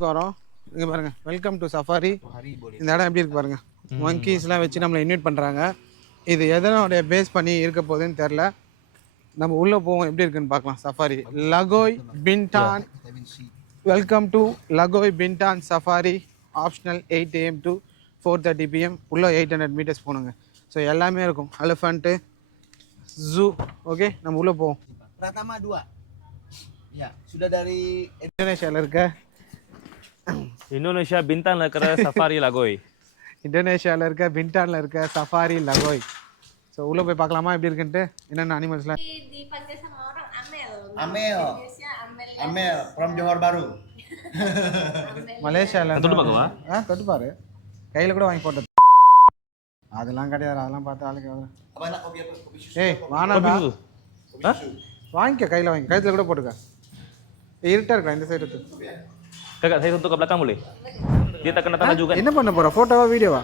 என்ட்ரன்ஸ்க்கு வரோம். இங்கே பாருங்கள், வெல்கம் டு சஃபாரி. இந்த இடம் எப்படி இருக்கு பாருங்கள். மங்கீஸ்லாம் வச்சு நம்மளை இன்வைட் பண்ணுறாங்க. இது எதனோடைய பேஸ் பண்ணி இருக்க போகுதுன்னு தெரில. நம்ம உள்ளே போவோம், எப்படி இருக்குன்னு பார்க்கலாம். Safari Lagoi Bintan. Welcome to Lagoi Bintan safari. Optional 8 AM to 4:30 PM. உள்ளே 800 meters போகணுங்க. ஸோ எல்லாமே இருக்கும். Elephant, zoo. ஓகே, நம்ம உள்ளே போவோம். Pratama 2. Ya, sudah dari இந்தோனேஷியாவில் இருக்க Indonesia Bintan இருக்கிற சஃபாரி லகோய். இந்தோனேஷியாவில் இருக்க பின்டானில் இருக்க சஃபாரி லகோய். ஸோ உள்ளே போய் பார்க்கலாமா எப்படி இருக்குன்ட்டு, என்னென்ன அனிமல்ஸ்லாம். Dipanggil sama orang Amel. Amel. Indonesia Amel. Amel from Johor Bahru. மலேசியாவில் தொட்டு பார்க்கவா? தொட்டு பாரு. கையில் கூட வாங்கி போட்டது அதெல்லாம் கிடையாது. அதெல்லாம் பார்த்து ஆளுக்கு Apa nak kopi apa? Kopi susu. ஏய் வானாடா, Hah? வாங்கிக்க. கையில் வாங்கி, கழுத்தில் கூட போட்டுக்க. இருட்டாக இருக்கா இந்த side. Kakak, saya untuk ke belakang boleh? Dia tak kena tanah juga. என்ன பண்ண போற? போட்டோவா வீடியோவா?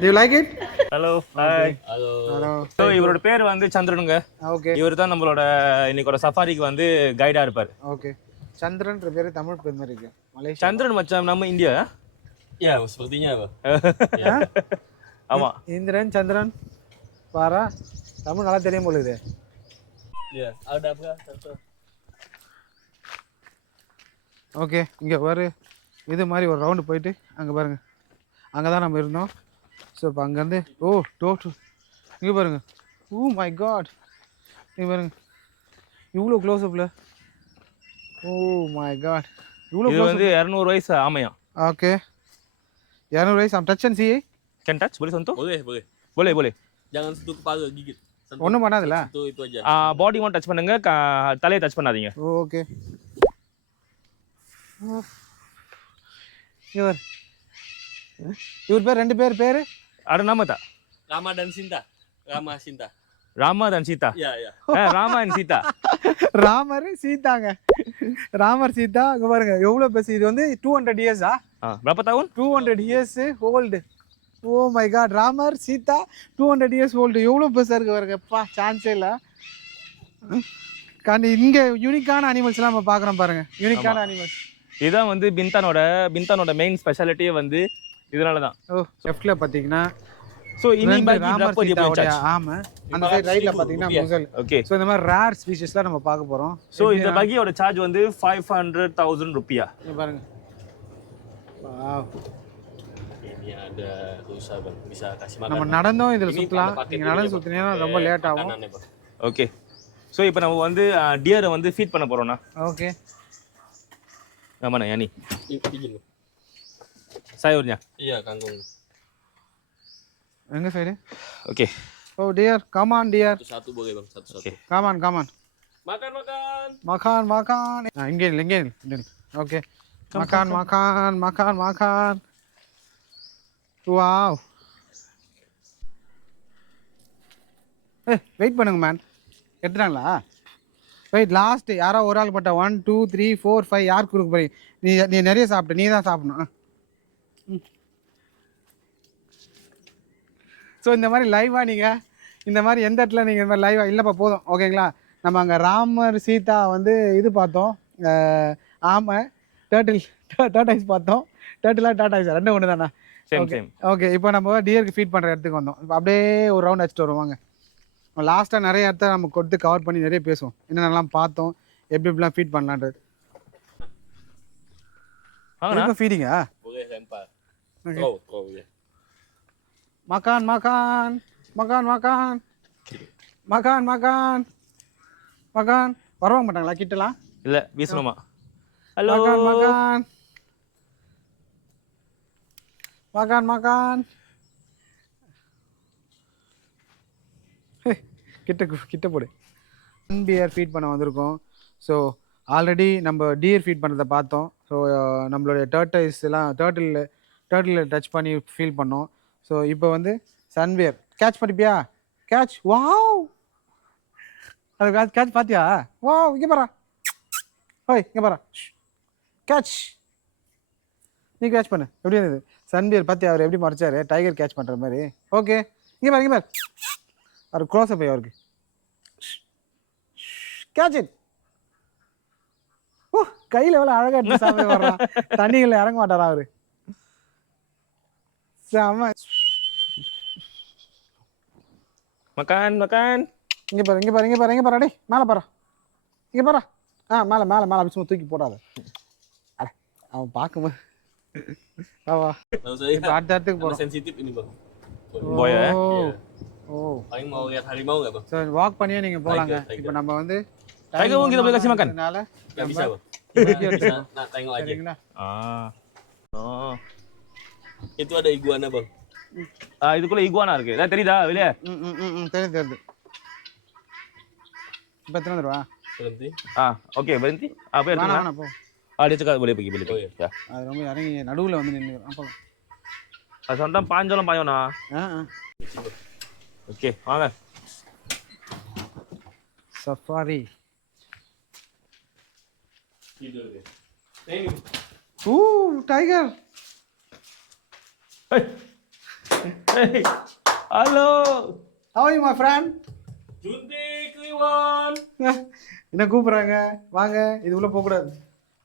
Do you like it? Hello. Hi. Hello. So இவரோட பேர் வந்து சந்திரனுங்க. ஓகே. இவர் தான் நம்மளோட இன்னைக்கு ஒரு சஃபாரிக்கு வந்து கைடா இருப்பார். ஓகே. சந்திரன்ற பேரு தமிழ் பேர் மாதிரி இருக்கு. மலேசியா. சந்திரன் மச்சான் நம்ம இந்தியா. Ya, sepertinya apa? ஆமா. இந்திரன் சந்திரன் பாரா தமிழ் நல்லா தெரியும் போல இது. Ya, ada apa? Contoh. Okay, இங்கே பாரு. இது மாதிரி ஒரு ரவுண்டு போயிட்டு அங்கே பாருங்க, அங்கே தான் நம்ம இருந்தோம். ஸோ இப்போ அங்கேருந்து இங்கே பாருங்க. ஓ மை காட், இங்கே பாருங்க இவ்வளோ க்ளோஸ்அப்பில். ஓ மை காட், இவ்வளோ இது வந்து 200 வயசு ஆமையா. ஓகே, 200 வயசு. Touch and C. Can touch? Boleh sentuh? Boleh, boleh. Boleh. Jangan sentuh kepala, gigit. Sentuh. ஒன்றும் பண்ணாதுல்ல? Sentuh itu aja. பாடி மட்டும் டச் பண்ணுங்க, தலையை டச் பண்ணாதீங்க. ஓகே. இவர் பேர், ரெண்டு பேர் பேர் Ada nama tak? Rama dan Sinta. Rama Sinta. Rama dan Sita. Ya, ya. Rama and Sita. Ramar சீதாங்க. Ramar Sita. அங்கே பாருங்க எவ்வளோ பெருசு. இது வந்து 200 இயர்ஸா? Berapa tahun? 200 years old. Oh my God, Ramar Sita 200 years old. எவ்வளோ பெருசாக இருக்கு பாருங்கப்பா, சான்ஸே இல்லை. இங்கே யூனிக்கான அனிமல்ஸ்லாம் நம்ம பார்க்குறோம் பாருங்க. யூனிக்கான அனிமல்ஸ் இதுதான் வந்து பின்தானோட மெயின் ஸ்பெஷாலிட்டியே வந்து இதனால தான். ஓ லெஃப்ட்ல பார்த்தீங்கன்னா ஸோ இனி ராமர் சீதாவோட ஆமை. அந்த சைடு ரைட்ல பார்த்தீங்கன்னா முசல். ஓகே. ஸோ இந்த மாதிரி ரேர் ஸ்பீஷஸ்லாம் நம்ம பார்க்க போகிறோம். ஸோ இந்த பகியோட சார்ஜ் வந்து 500,000 rupiah. இங்கே பாருங்க. Wow, Ini ada rusa, Bang. Bisa kasih makan. நம்ம நடந்தோம் இதில் சுற்றலாம். நீங்கள் நடந்து சுற்றினீங்கன்னா ரொம்ப லேட் ஆகும். Makanannya, Bang. ஓகே. ஸோ இப்போ நம்ம வந்து டியரை வந்து ஃபீட் பண்ண போகிறோம்ண்ணா. ஓகே. ஆமாண்ணா யானி Izin. sayurnya. Iya, kangkung. எங்க side? Okay. O dear, come on dear. Satu-satu boleh, Bang. Satu-satu. Okay. Come on come on. Makan, makan. மகான் மகான். இங்கே இல்லை. ஓகே. மகான் மகான் மகான் மகான். வாவ். வெயிட் பண்ணுங்க மேன். எடுத்துட்டாங்களா? வெயிட், லாஸ்ட் யாரோ ஒரு ஆள் பட்ட 1 2 3 4 5 யார் கொடுக்க போறீங்க? நீ நிறைய சாப்பிட்ட, நீ தான் சாப்பிடணும். ஸோ இந்த மாதிரி லைவாக நீங்கள் இந்த மாதிரி எந்த இடத்துல நீங்கள் இந்த மாதிரி லைவாக இல்லைப்பா போதும். ஓகேங்களா? நம்ம அங்கே ராமர் சீதா வந்து இது பார்த்தோம். ஆமை டாட்டாய்ஸ் பார்த்தோம். டாட்டாய்ஸ் ரெண்டும் ஒன்று தானே? சேம். ஓகே, இப்போ நம்ம டியருக்கு ஃபீட் பண்ணுற இடத்துக்கு வந்தோம். இப்போ அப்படியே ஒரு ரவுண்ட் அடிச்சுட்டு வருவாங்க. லாஸ்ட்டாக நிறைய இடத்த நம்ம கொடுத்து கவர் பண்ணி நிறைய பேசுவோம். என்னென்னலாம் பார்த்தோம், எப்படிலாம் feet பண்ணலான்றது. ஃபீடிங்கா? Boleh lempar. Okay. Throw, ya. மகான் மகான் மகான் மகான் மகான் மகான் மகான். வரவாங்க மாட்டாங்களா கிட்டலாம்? இல்லை, வீசணுமா? ஹலோ மகான் மகான் மகான் மகான். கிட்ட போடு. டியர் ஃபீட் பண்ண வந்திருக்கோம். ஸோ ஆல்ரெடி நம்ம டியர் ஃபீட் பண்ணுறதை பார்த்தோம். ஸோ நம்மளுடைய டர்ட்டில் டச் பண்ணி ஃபீல் பண்ணோம். ஸோ இப்போ வந்து சன்வேர் கேட்ச் பண்ணிப்பியா? கேட்ச். வாவ், அது கேட்ச் பார்த்தியா? வாவ், இங்கே பாரா. ஓய் இங்கே பாரா. கேட்ச். நீ கேட்ச் பண்ணு. எப்படி இருந்தது? சன்வேர் பார்த்தியா அவர் எப்படி மறைச்சாரு, டைகர் கேட்ச் பண்ணுற மாதிரி. ஓகே, இங்கே பாரு அவர் க்ளோஸ் அப் அவருக்கு. Catch it. கையில் எவ்வளோ அழகாக எடுத்து சாப்பிட்டு வர்றான். தண்ணிகளில் இறங்க மாட்டாரா அவரு? செம. Makan, makan. இங்கே பாரு இங்கே பாரு இங்கே பாரு இங்கே பாரு. அடே மேலே பாரு. இங்கே பாரு. மேலே மேலே மேலே அப்படி சும்மா தூக்கி போடாத. அட அவன் பார்க்கும்போது வா Lalu saya இப்போ அடுத்த இடத்துக்கு nama போகிறோம். sensitif ini bang. Boy ya. ஓ Paling mau lihat harimau nggak bang? So walk பண்ணியே நீங்கள் போகலாங்க. Tiger. இப்போ நம்ம வந்து Tiger pun kita boleh kasih makan? Nggak bisa bang. Video Bisa, nah tengok aja. சரிங்களா? Ah. Oh. Itu ada iguana bang. இதுக்குள்ள iguana இருக்கு. இதான் தெரியுதா வெளியே? தெரியுது தெரியுது. இப்போ எத்தனை ரூபா? Berhenti. Oke, berhenti. Apa ya? வேணாம் வேணாம் போ. Dia cakap boleh pergi, boleh pergi. Ya. அது ரொம்ப இறங்கி நடுவில் வந்து நின்று அப்போ Sonton panjang payona. Oke, வாங்க. Safari. Tidur deh. Ini. Tiger. Hey. Hey. Halo. How are you my friend? Junti Kliwon. என்ன கூப்பிட்றாங்க வாங்க. இது உள்ள போகக்கூடாது.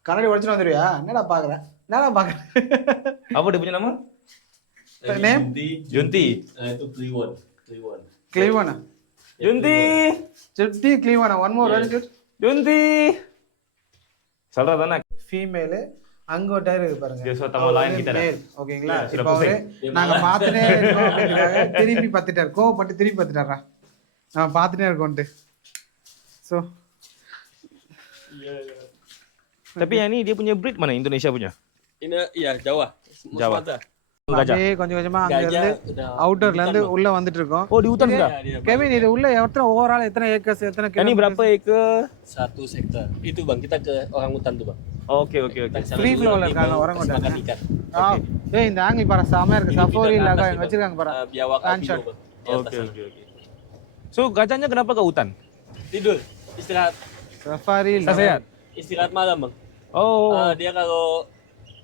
கண்ணாடி உடச்சுன்னு வந்துடுவியா? என்னடா பார்க்குறேன் என்னடா பார்க்குறேன். Apa dia punya nama? Name? Junti. Itu Kliwon. Kliwon. கிளீவானா? Junti. ஜெப்டி கிளீவானா? One more very good. Junti. சொல்றதானே? ஃபீமேலு அங்கே ஒரு டைர் இருக்கு பாருங்க. Dia suatu lain kita dah. ஓகேங்களா? Yeah, இப்போ அவரு நாங்கள் பார்த்துட்டே இருக்கோம் அப்படிங்கிறதுக்காக திருப்பி பார்த்துட்டார். கோவப்பட்டு திருப்பி பார்த்துட்டாரா? நான் பார்த்துட்டே இருக்கோன்ட்டு. So Tapi yang ni dia punya breed mana Indonesia punya? Ini iya Jawa. Jawa. Sumatera. அப்படியே கொஞ்சம் கொஞ்சமா அங்கேருந்து udah அவுட்டர்ல இருந்து உள்ள வந்துட்டு இருக்கோம். Oh di hutan sudah. Kevin இது உள்ள எத்தனை ஓவரால் எத்தனை ஏக்கர்ஸ் எத்தனை Ini berapa acre? 1 hektar. Itu bang kita ke orang hutan tuh bang. Oke oke oke. Kita Free dulu flow nanti இருக்காங்க mau orangutan. makan ikan. ஏய் இந்த ஆங்கி பாரு செமையா இருக்கு. சஃபாரி Pindah ke லாக atas அங்க nih, Bang. வச்சிருக்காங்க பாரு. Biawak Fan albino shot. bang. Di atas Oke sana. oke oke. So gajahnya kenapa ke hutan? Tidur, istirahat, safari Saya sehat. istirahat malam bang. Oh. Dia kalau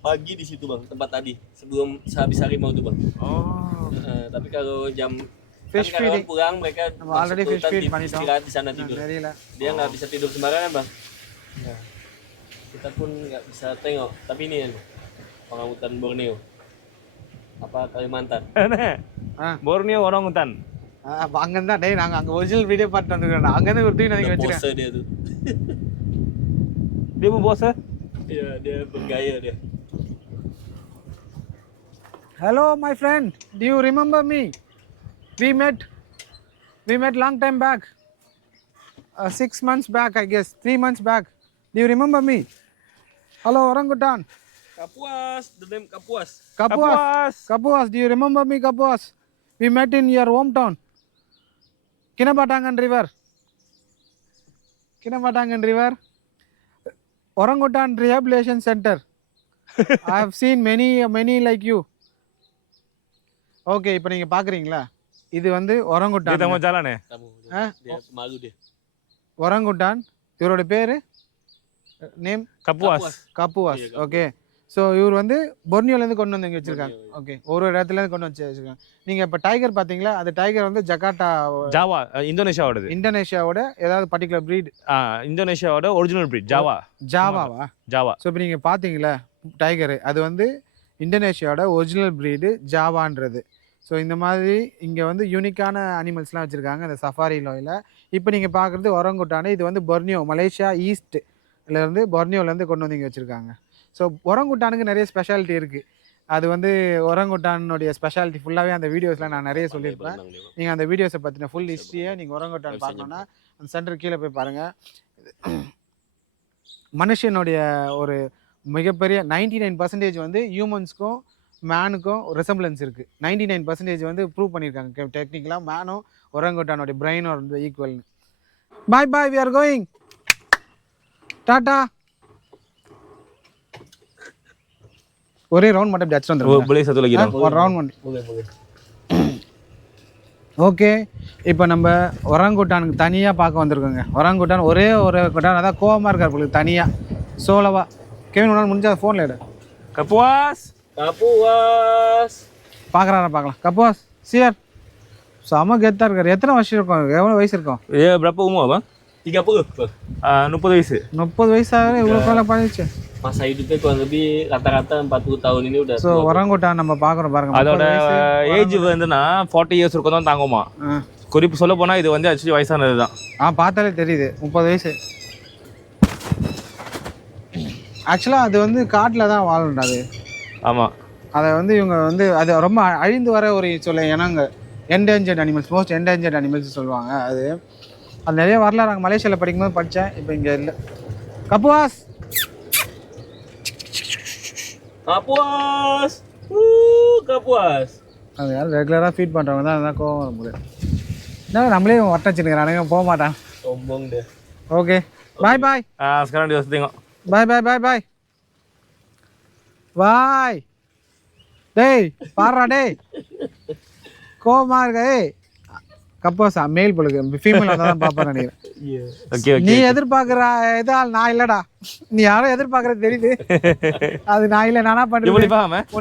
pagi di situ bang, tempat tadi sebelum sehabis harimau tuh bang. Oh. Tapi kalau jam Fish kan kalau feeding. pulang mereka நம்ம already masuk ke fish hutan, feed பண்ணிட்டோம். istirahat di sana tidur. தெரியல. Dia nggak bisa tidur sembarangan bang. Nah, kita pun nggak bisa tengok. Tapi ini orang hutan Borneo, apa Kalimantan. Borneo orang hutan. அங்கேருந்து தான் டேய் நாங்கள் அங்கே original video பார்த்து வந்துருக்கோம். அங்கேருந்து ஒரு தூக்கி நீங்கள் Udah வச்சுருக்கேன். pose dia tuh. Dia berbosa? Iya dia bergaya dia. Hello my friend, do you remember me? We met long time back. 6 months back I guess, 3 months back. Do you remember me? Hello orangutan. Kapuas, the name Kapuas. Kapuas. Kapuas, do you remember me Kapuas? We met in your hometown. Kinabatangan River. Kinabatangan River. Orangutan Rehabilitation Center. I have seen many like you. Okay இப்போ நீங்கள் பார்க்குறீங்களா இது வந்து Dia tak ஒரங்குட்டான். mau jalan ya? Kamu, Hah? dia malu dia. ஒரங்குட்டான் இவரோட பேர் name Kapuas. கப்புவாஸ். Okay so இவர் வந்து பொர்னியோலேருந்து கொண்டு வந்து இங்கே வச்சுருக்காங்க. ஓகே ஒரு இடத்துலேருந்து கொண்டு வந்து வச்சுருக்காங்க. நீங்கள் இப்போ டைகர் பார்த்தீங்களா, அந்த டைகர் வந்து ஜகார்ட்டா Jawa, Indonesia ஓடது. இந்தோனேஷியாவோட ஏதாவது பர்டிகுலர் ப்ரீட் Indonesia ஓட original breed Jawa. ஜாவாவா? Jawa. So இப்போ நீங்கள் பார்த்தீங்களா டைகரு அது வந்து இந்தோனேஷியாவோட ஒரிஜினல் ப்ரீடு ஜாவான்றது. ஸோ இந்த மாதிரி இங்கே வந்து யூனிக்கான அனிமல்ஸ்லாம் வச்சுருக்காங்க இந்த சஃபாரி லோயில். இப்போ நீங்கள் பார்க்குறது ஒரங்குட்டானு. இது வந்து பொர்னியோ மலேசியா ஈஸ்ட்லேருந்து பொர்னியோலேருந்து கொண்டு வந்து இங்கே வச்சுருக்காங்க. ஸோ ஒரங்குட்டானுக்கு நிறைய ஸ்பெஷாலிட்டி இருக்குது. அது வந்து ஒரங்குட்டானுடைய ஸ்பெஷாலிட்டி ஃபுல்லாகவே அந்த வீடியோஸில் நான் நிறைய சொல்லியிருப்பேன். நீங்கள் அந்த வீடியோஸை பற்றின ஃபுல் ஹிஸ்ட்ரியை நீங்கள் ஒரங்குட்டான் பார்க்கணுன்னா அந்த சென்டர் கீழே போய் பாருங்கள். மனுஷனுடைய ஒரு மிகப்பெரிய 99% வந்து ஹியூமன்ஸ்க்கும் மேனுக்கும் ரெசம்பிளன்ஸ் இருக்குது. 99% வந்து ப்ரூவ் பண்ணியிருக்காங்க டெக்னிக்கலாக. மேனும் ஒரங்குட்டானோடைய பிரெயினும் வந்து ஈக்குவல்னு. பாய் பாய், வி ஆர் கோயிங். டாட்டா. ஒரே ரவுண்ட் மட்டும் அடிச்சுட்டு வந்துருங்க. Boleh satu lagi dong. ஒரு ரவுண்ட் மட்டும். Boleh. ஓகே இப்போ நம்ம ஒரங்குட்டானுக்கு தனியாக பார்க்க வந்திருக்கோங்க. ஒரங்குட்டான் ஒரே ஒரு குட்டான் அதான் கோவமாக இருக்கார் உங்களுக்கு தனியாக சோலவா. கெவின் உன்னால் முடிஞ்ச ஃபோனில் எடு. Kapuas. Kapuas. பார்க்குறாரா பார்க்கலாம். கப்புவாஸ் சியர் செம கெத்தாக இருக்கார். எத்தனை வருஷம் இருக்கும், எவ்வளோ வயசு இருக்கும்? Dia berapa umur bang? 30 bang. 30 வயசு. 30 வயசாக இவ்வளோ காலம் பண்ணிச்சு. Masa hidupnya kurang lebih rata-rata 40 tahun ini udah. So ஒரங்குட்டான் நம்ம பார்க்குறோம் பாருங்க. அதோட ஏஜ் வந்துன்னா 40 இயர்ஸ் இருக்கும் தான் தாங்குமா. குறிப்பு சொல்ல போனா இது வந்து ஆக்சுவலி வயசானது தான். பார்த்தாலே தெரியுது 30 வயசு. ஆக்சுவலாக அது வந்து காட்டில் தான் வாழணும் அது. ஆமாம். அதை வந்து இவங்க வந்து அது ரொம்ப அழிந்து வர ஒரு சொல்ல ஏன்னாங்க endangered animals, most endangered animals சொல்லுவாங்க. அது நிறைய வரலாறு அங்கே மலேசியாவில் படிக்கும்போது படித்தேன். இப்போ இங்கே இல்லை. கப்புவாஸ் Kapuas. Kapuas. அது யாரும் ரெகுலராக ஃபீட் பண்ணுறவங்க தான் அதான் கோவம் வர முடியாது. என்ன நம்மளே வட்டச்சிருக்கிறானுங்க போக மாட்டான். Sombong deh. ஓகே பாய் பாய். sekarang dia tengok. பாய் பாய் பாய் பாய் பாய். டேய் பாடுறா டேய், கோவமா இருக்க. ஏய் கப்போஸா மேல் பொழுது ஃபீமேல் வந்தால் தான் பார்ப்பேன் நினைக்கிறேன். ஓகே நீ எதிர்பார்க்குற இதால் நான் இல்லைடா, நீ யாரும் எதிர்பார்க்குறது தெரியுது. அது நான் இல்லை, நானா பண்ணுறேன்.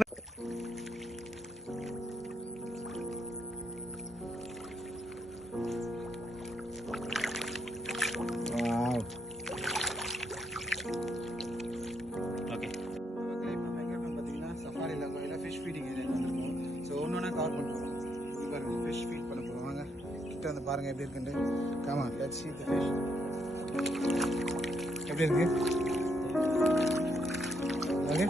வந்து பாருங்க எப்படி இருக்குன்னு. காமா லெட்ஸ் சீ தி ஃபிஷ். எப்படி இருக்கு? Okay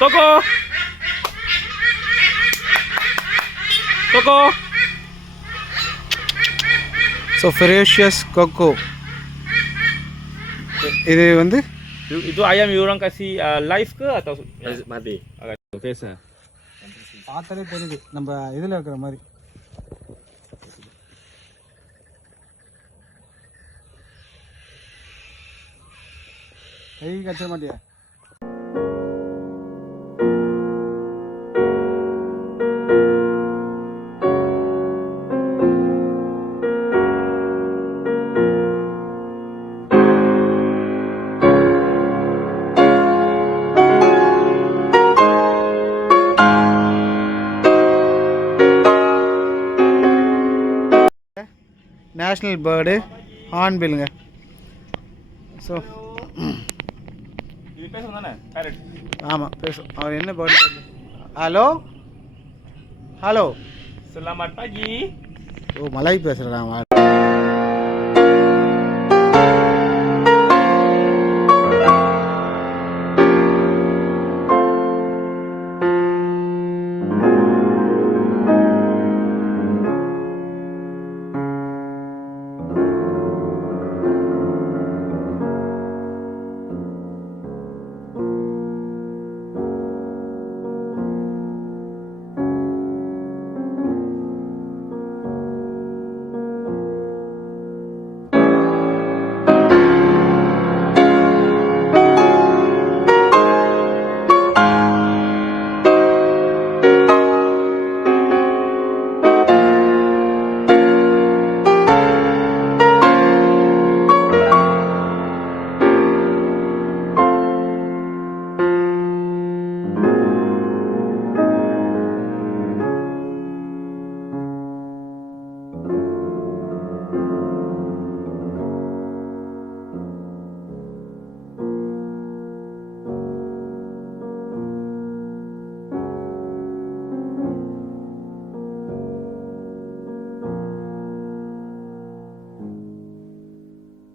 Coco. Coco. So ferocious Coco. இது வந்து itu ayam orang kasih live ke atau mati? Biasa. பார்த்தாலே தெரியுது நம்ம இதில் இருக்கிற மாதிரி. கை கட்ட மாட்டியா? National bird ஹார்ன்பில்லுங்க. ஸோ இது பேசும் தானே பேரட்? ஆமாம் பேசும். அவர் என்ன bird? Hello hello. Selamat pagi. Oh Malay பேசுகிறேன்.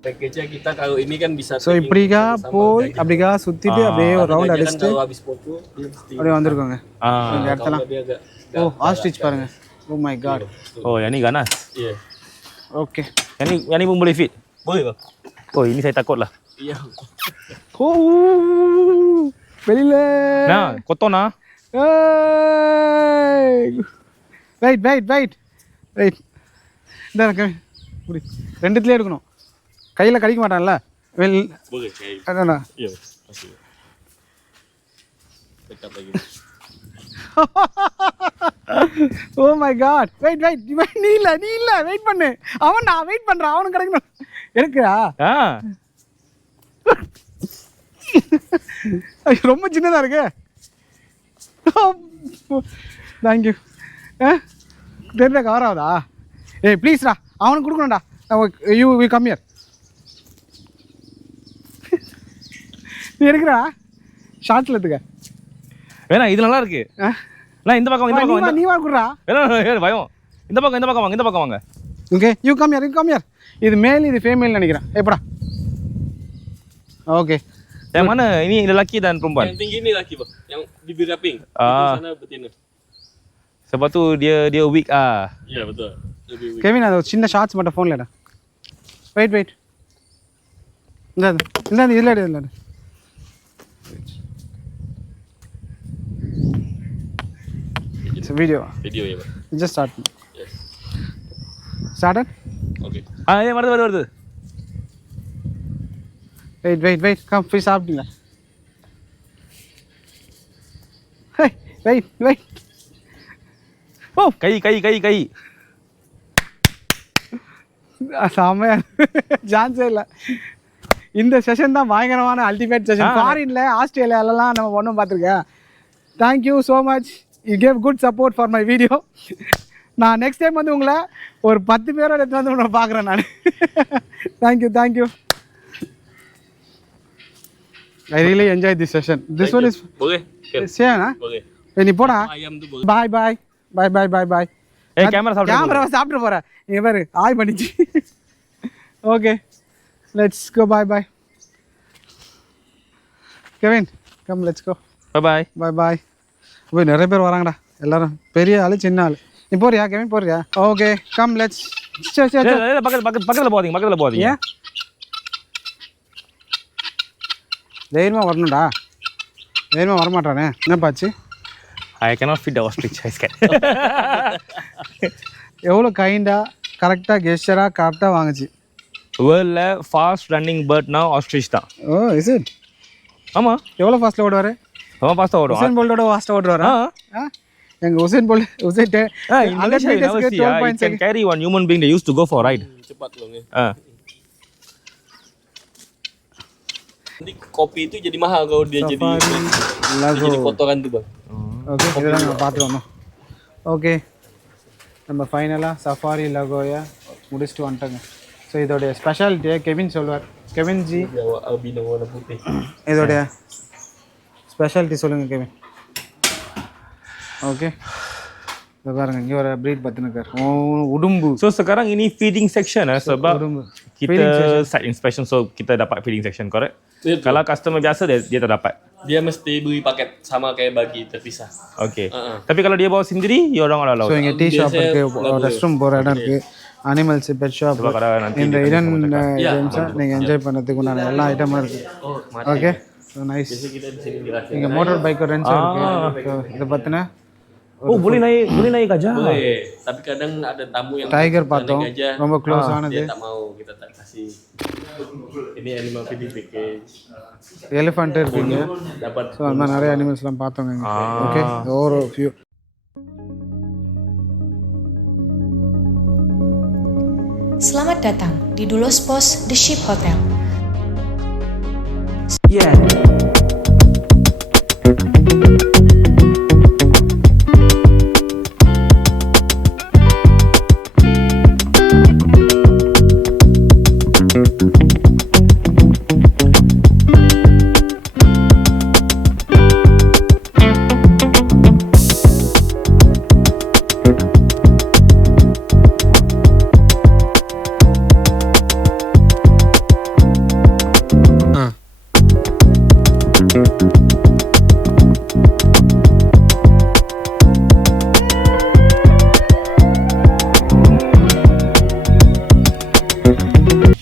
Package-nya kita kalau ini kan bisa. So இப்படிக்கா போய் அப்படிக்கா சுற்றிட்டு அப்படியே ஒரு ரவுண்ட் அடிச்சுட்டு kalau habis foto dia mesti. அப்படியே வந்திருக்கோங்க இந்த இடத்தெல்லாம். Dia agak. ஓ ஆஸ்ட்ரிச் பாருங்க. Oh my God. Oh, yang ni ganas. Iya. Okay. Yang ni pun boleh fit. Boleh bang. Oh, ini saya takut lah. Iya. Oh வெளியில. Nah, kotor nah. ஏய் wait wait wait wait இந்த இப்படி ரெண்டுத்துலேயே எடுக்கணும் கையில் கடிக்க மாட்டான்ல வெல் Boleh saya. அதாண்ணா Ya, kasih. Dekat lagi. Oh my God wait wait நீ இல்லை வெயிட் பண்ணு அவன் நான் வெயிட் பண்ணுறான் அவனுக்கு கிடைக்கணும் இருக்குடா ஆ ஐயோ, ரொம்ப சின்னதாக இருக்கு தேங்க்யூ தெரியல கவர் ஆகுதா ஏய் ப்ளீஸ்டா அவனுக்கு கொடுக்கணும்டா யூ கம்மியர் நீ எடுக்கிறா ஷார்ட்ஸில் எடுத்துக்க வேணா இது நல்லா இருக்கு நான் இந்த பக்கம் நீ வா கொடுறா வேணா பயம் இந்த பக்கம் வாங்க ஓகே யூ கம்மியர் இது மேல் இது ஃபேமேல் நினைக்கிறேன் எப்படா okay yang mana ini lelaki dan perempuan Yang tinggi ni laki bang. Yang bibir raping. Ah. Itu sana betina. sebab tu dia weak Ya betul. Lebih weak. Kevin அது ஒரு சின்ன ஷார்ட்ஸ் மட்டும் ஃபோனில் வெயிட் இந்த இதில் எடு it's video Video ya bang. Just start Yes. Started Okay. வருது wait come போய் சாப்பிட்டீங்களா வெயிட் ஓ கை செம்மையா சான்ஸே இல்லை இந்த செஷன் தான் பயங்கரமான அல்டிமேட் செஷன் ஃபாரின்ல ஆஸ்திரேலியாலலாம் நம்ம ஒன்றும் பார்த்துருக்கேன் thank you so much you gave good support for my video நான் நெக்ஸ்ட் டைம் வந்து உங்களை ஒரு 10 பேரோட எடுத்து வந்து உங்களை பார்க்குறேன் நான் thank you I really enjoyed this session. This Thank one you. is Boleh. same, huh? Boleh. நீ போடா Ayam tu boleh. பாய் ஏய் கேமரா சாப்பிட்டு போகிறேன் இங்கே பாரு ஆய் பண்ணிச்சு okay let's go bye Kevin come let's go bye bye போய் நிறைய பேர் வராங்கடா எல்லாரும் பெரிய ஆள் சின்ன ஆள் நீ போறியா கெவின் போறியா ஓகே கம் லெட்ஸ் சரி பக்கத்துல போகாதீங்க ஏன் தைரியமாக வரணும்டா தைரியமாக வரமாட்டானே என்னப்பாச்சு I cannot fit the ostrich I scared எவ்வளோ கைண்டாக கரெக்டாக கெஸ்டராக கரெக்டாக வாங்குச்சு வேர்ல்ட்ல fast running bird now ostrich தான் ஓ இஸ் இட் ஆமா எவ்வளோ ஃபாஸ்ட்டில் ஓடுவார் ரொம்ப ஃபாஸ்ட்டாக ஓடும் உசேன் போல்ட்டோட ஃபாஸ்ட்டாக ஓடுவாரா எங்கள் Hussain in Malaysia you never see you can carry one human being they used to go for a ride Cepat bang ya. Nanti kopi itu jadi mahal kalau dia jadi kotoran tu bang. Okay இதெல்லாம் நம்ம பார்த்துட்டு வந்தோம் okay நம்ம ஃபைனலாக safari லகோயை முடிச்சுட்டு வந்துட்டோங்க so இதோடைய ஸ்பெஷாலிட்டியை Kevin சொல்லுவார் Kevin G Jawa albino warna putih. இதோடைய ஸ்பெஷாலிட்டி சொல்லுங்கள் கெவின் ஓகே இதை பாருங்க இங்கே ஒரு ப்ரீட் பார்த்துனுக்கார் உடும்பு so sekarang ini feeding section sebab உடும்பு kita site inspection so kita dapat feeding section correct Betul. kalau customer biasa dia tak dapat Dia mesti beli paket sama kayak bagi terpisah. okay tapi kalau dia bawa sendiri you orang ada so allowed இங்கே tea shop இருக்குது rest room போகிற இடம் இருக்குது animals pet shop sebab kalau nanti இந்த dia இடன் Ya, கேம்ஸை நீங்கள் enjoy பண்ணுறதுக்கு உண்டான எல்லா ஐட்டமும் இருக்குது Oh, mati. Okay so nice Biasanya kita di sini dirasa. இங்கே மோட்டார் பைக் ரென்ஸ் இருக்குது ஸோ இதை பார்த்தினா oh boleh naik gajah Boleh, tapi kadang ada tamu yang tiger naik பார்த்தோம் gajah, ரொம்ப க்ளோஸ் ஆனது dia tak mau, kita tak kasih. Ini animal feeding package. Elephant இருக்குங்க Dapat so அந்த மாதிரி நிறைய அனிமல்ஸ்லாம் பார்த்தோங்க ஓகே ஒரு few Selamat datang di Dulos Pos The Ship Hotel.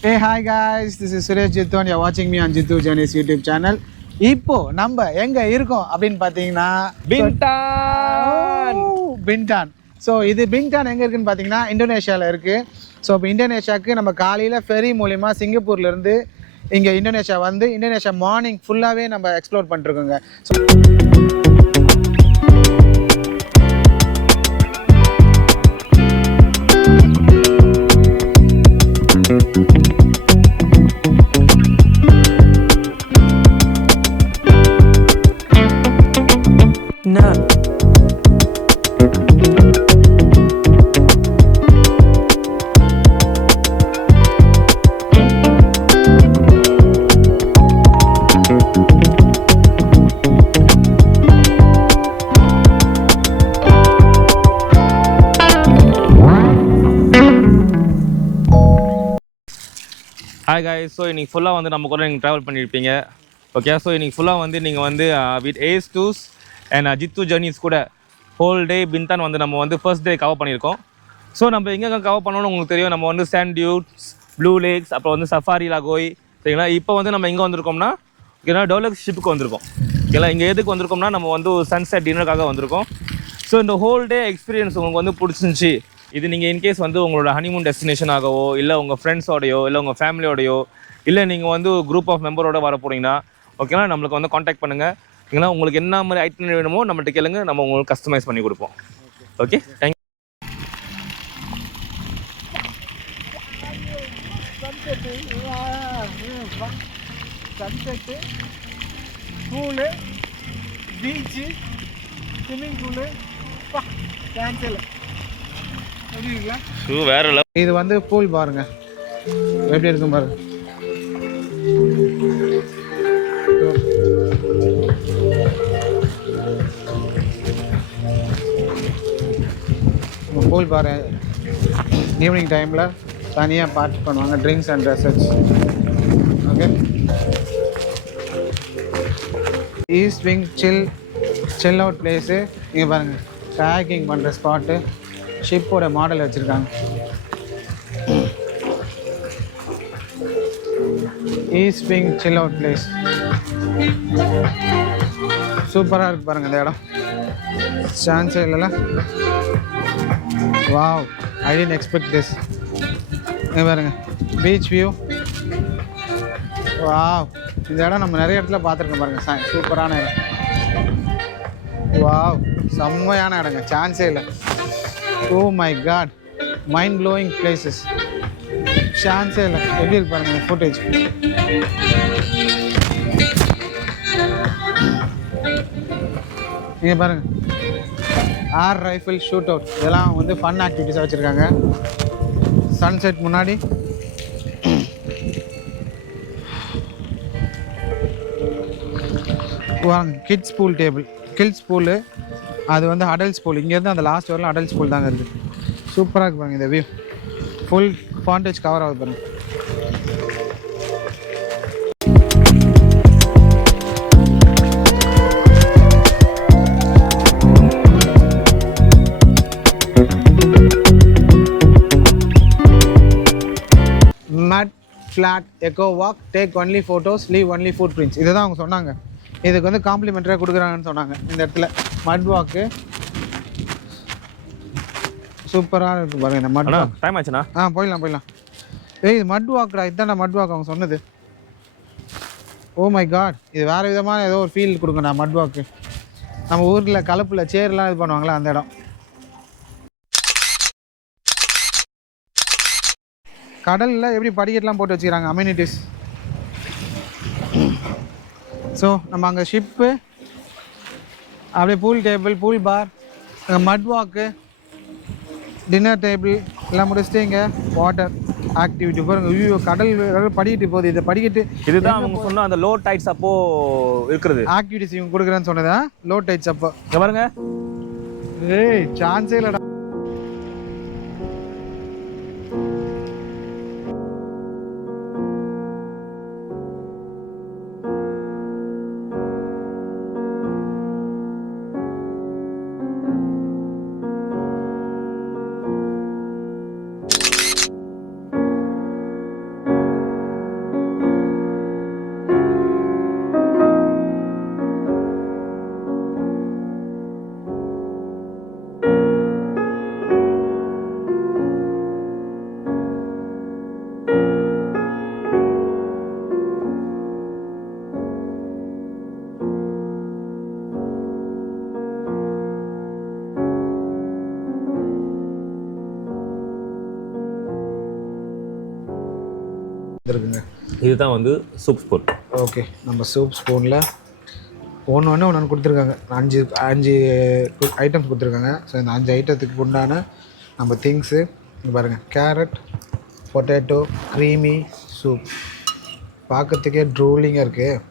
Hey hi guys, this is Suresh Jittu and you're watching me on Jittu Journeys YouTube channel. இப்போ நம்ம எங்க இருக்கோம் அப்படின்னு பார்த்தீங்கன்னா Bintan பின்டான் ஸோ இது பிங்டான் எங்கே இருக்குதுன்னு பார்த்தீங்கன்னா இந்தோனேஷியாவில் இருக்குது. ஸோ இப்போ இந்தோனேஷியாவுக்கு நம்ம காலையில் ஃபெரி மூலிமா சிங்கப்பூர்லேருந்து இங்கே இந்தோனேஷியா வந்து இந்தோனேஷியா மார்னிங் ஃபுல்லாகவே நம்ம எக்ஸ்ப்ளோர் பண்ணிருக்கோங்க. ஸோ ஹாய் guys, ஸோ இன்னைக்கு ஃபுல்லாக வந்து நம்ம கூட நீங்கள் ட்ராவல் பண்ணியிருப்பீங்க. ஓகே, ஸோ இன்னைக்கு ஃபுல்லாக வந்து நீங்கள் வந்து வித் ஏஸ் டூஸ் அண்ட் ஜித்து ஜர்னிஸ் கூட ஹோல் டே பின்தான் வந்து நம்ம வந்து ஃபர்ஸ்ட் டே கவர் பண்ணியிருக்கோம். ஸோ நம்ம எங்கெங்கே கவர் பண்ணணும்னு உங்களுக்கு தெரியும். நம்ம வந்து சாண்ட் டியூட்ஸ், ப்ளூ லேக்ஸ், அப்புறம் வந்து சஃபாரி லாகோய். சரிங்களா, இப்போ வந்து நம்ம எங்கே வந்திருக்கோம்னா ஓகேங்களா டோலக்ஸ் ஷிப்புக்கு வந்திருக்கோம். ஓகேங்களா, இங்கே எதுக்கு வந்திருக்கோம்னா நம்ம வந்து சன்செட் டின்னருக்காக வந்திருக்கோம். ஸோ இந்த ஹோல் டே எக்ஸ்பீரியன்ஸ் உங்களுக்கு வந்து பிடிச்சிருந்துச்சி. இது நீங்கள் இன்கேஸ் வந்து உங்களோட ஹனிமூன் டெஸ்டினேஷன் ஆகவோ, இல்லை உங்கள் ஃப்ரெண்ட்ஸோடையோ, இல்லை உங்கள் ஃபேமிலியோடையோ, இல்லை நீங்கள் வந்து குரூப் ஆஃப் மெம்பரோட வர போகிறீங்கன்னா ஓகேங்களா நம்மளுக்கு வந்து காண்டாக்ட் பண்ணுங்கள். ஓகேங்களா, உங்களுக்கு என்ன மாதிரி ஐட்டம் வேணுமோ நம்மகிட்ட கேளுங்க, நம்ம உங்களுக்கு கஸ்டமைஸ் பண்ணி கொடுப்போம். Okay, thank you. Sunset, pool, beach, swimming pool, cancel. வேற லெவல். இது வந்து பூல் பாருங்க எப்படி இருக்கும் பாருங்க. பூல் பாரு ஈவினிங் டைமில் தனியாக பார்ட்டி பண்ணுவாங்க, drinks and research. Okay, east wing chill out place. இங்கே பாருங்கள் ட்ராக்கிங் பண்ணுற ஸ்பாட்டு, ஷிப்போட மாடல் வச்சுருக்காங்க. East wing chill out place சூப்பராக இருக்குது பாருங்கள் இந்த இடம். சான்ஸே இல்லைல்ல. Wow, I didn't expect this. இங்கே பாருங்கள் பீச் வியூ. வாவ், இந்த இடம் நம்ம நிறைய இடத்துல பார்த்துருக்கோம் பாருங்கள். சூப்பரான இடம். வாவ், செம்மையான இடங்க, சான்ஸே இல்லை. Oh my God, mind blowing places. சான்ஸே இல்லை. எப்படி இருக்கு பாருங்க ஃபுட்டேஜ். இங்கே பாருங்க ஏர் ரைஃபிள் ஷூட் அவுட், இதெல்லாம் வந்து ஃபன் ஆக்டிவிட்டிஸாக வச்சுருக்காங்க. சன்செட் முன்னாடி வாங்க. Kids pool table, kids pool, அது வந்து அடல்ட்ஸ் பூல். இங்கேருந்து அந்த லாஸ்ட் வரலாம் அடல்ட்ஸ் பூல் தாங்க இருக்குது. சூப்பராக இருக்கு பாருங்க இந்த வியூ. ஃபுல் ஃபாண்டேஜ் கவர் ஆகுது பாருங்க. மட் flat echo walk, take only photos, leave only food prints. இதை தான் அவங்க சொன்னாங்க. இதுக்கு வந்து காம்ப்ளிமெண்ட்டரியாக கொடுக்குறாங்கன்னு சொன்னாங்க. இந்த இடத்துல மட் வாக்கு சூப்பராக இருக்குது பாருங்க. இந்த மட் வாக் டைம் ஆச்சுண்ணா. போயிடலாம். இது மட் வாக்டா, இதுதான் மட் வாக் அவங்க சொன்னது. ஓ மை காட், இது வேறு விதமான ஏதோ ஒரு ஃபீல் கொடுங்கண்ணா மட் வாக்கு. நம்ம ஊரில் கலப்பில் சேர்லாம் இது பண்ணுவாங்களா அந்த இடம். கடலில் எப்படி படிக்கட்டெலாம் போட்டு வச்சுக்கிறாங்க, அம்யூனிட்டிஸ். ஸோ நம்ம அங்கே ஷிப்பு, அப்படியே பூல் டேபிள், பூல் பார், அங்கே மட் வாக்கு, டின்னர் டேபிள் எல்லாம் முடிச்சுட்டு இங்கே வாட்டர் ஆக்டிவிட்டி பாருங்க. ஐயோ, கடல் படிக்கிட்டு போகுது. இதை படிக்கிட்டு இதுதான் அவங்க சொன்ன அந்த லோ டைட்ஸ் அப்போ இருக்கிறது ஆக்டிவிட்டிஸ் இவங்க கொடுக்குறேன்னு சொன்னதா. லோ டைட்ஸ் அப்போ இங்கே பாருங்க. ஏய், சான்ஸே இல்லைடா. இருக்குங்க. இதுதான் வந்து சூப் ஸ்பூன். ஓகே, நம்ம சூப் ஸ்பூனில் ஒன்று கொடுத்துருக்காங்க. அஞ்சு ஐட்டம்ஸ் கொடுத்துருக்காங்க. ஸோ இந்த 5 ஐட்டத்துக்கு உண்டான நம்ம திங்ஸு இங்கே பாருங்கள். Carrot, potato, creamy soup. பார்க்கறதுக்கே ட்ரூலிங்காக இருக்குது.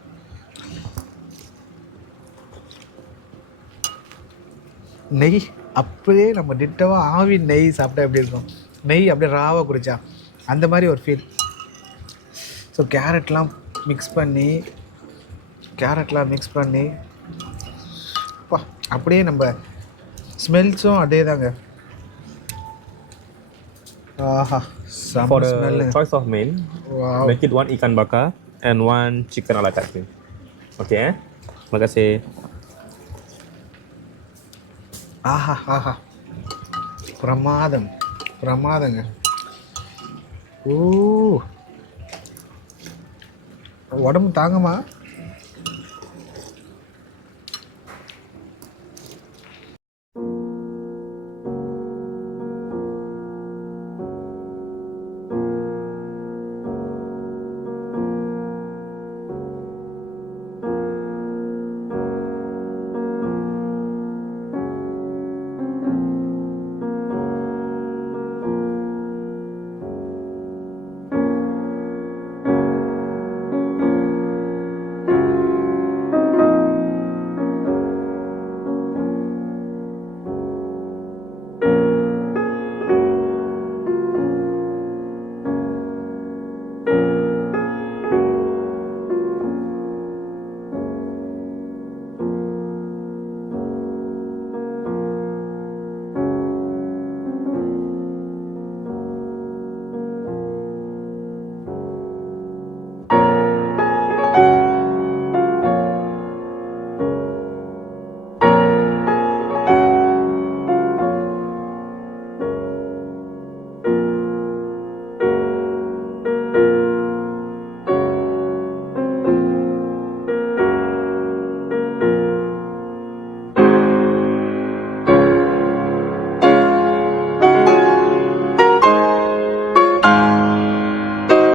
நெய் அப்படியே நம்ம டிட்டவாக ஆவி நெய் சாப்பிட்டா எப்படி இருக்கும், நெய் அப்படியே ராவாக குடித்தா அந்த மாதிரி ஒரு ஃபீல். ஸோ கேரட்லாம் மிக்ஸ் பண்ணி அப்படியே நம்ம ஸ்மெல்ஸும் அதே தாங்க. ஆஹா, For the smell. choice of main, make it 1 ikan bakar and 1 chicken ala carte. Okay, terima kasih. ஆஹா, பிரமாதங்க. ஓ, உடம்பு தாங்கம்மா.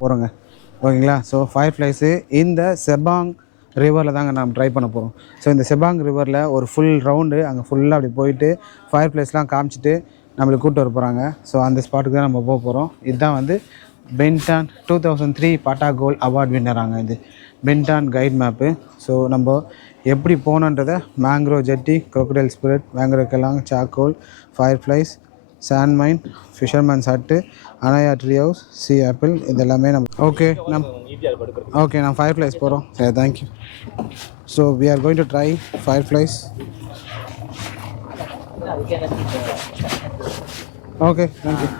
போகிறோங்க. ஓகேங்களா? ஸோ ஃபயர் ஃப்ளைஸு இந்த செபாங் ரிவரில் தாங்க நம்ம ட்ரை பண்ண போகிறோம். ஸோ இந்த செபாங் ரிவரில் ஒரு ஃபுல் ரவுண்டு அங்கே ஃபுல்லாக அப்படி போயிட்டு ஃபயர் ஃப்ளைஸ்லாம் காமிச்சிட்டு நம்மளுக்கு கூப்பிட்டு வர போகிறாங்க. ஸோ அந்த ஸ்பாட்டுக்கு தான் நம்ம போக போகிறோம். இதுதான் வந்து பென்டான் 2003 பாட்டா கோல்ட் அவார்ட் வின்னராங்க. இது பென்டான் கைட் மேப்பு. ஸோ நம்ம எப்படி போகணுன்றதை mangrove jetty, crocodile spirit, mangrove Kelong, charcoal, fireflies, sand mine, fisherman's hut, அனாயா ட்ரீ ஹவுஸ், சி ஆப்பிள், இது எல்லாமே நம்ம ஓகே நான் ஃபயர் ஃப்ளைஸ் போகிறோம். சரி, thank you. So we are going to try fireflies. Okay, thank you.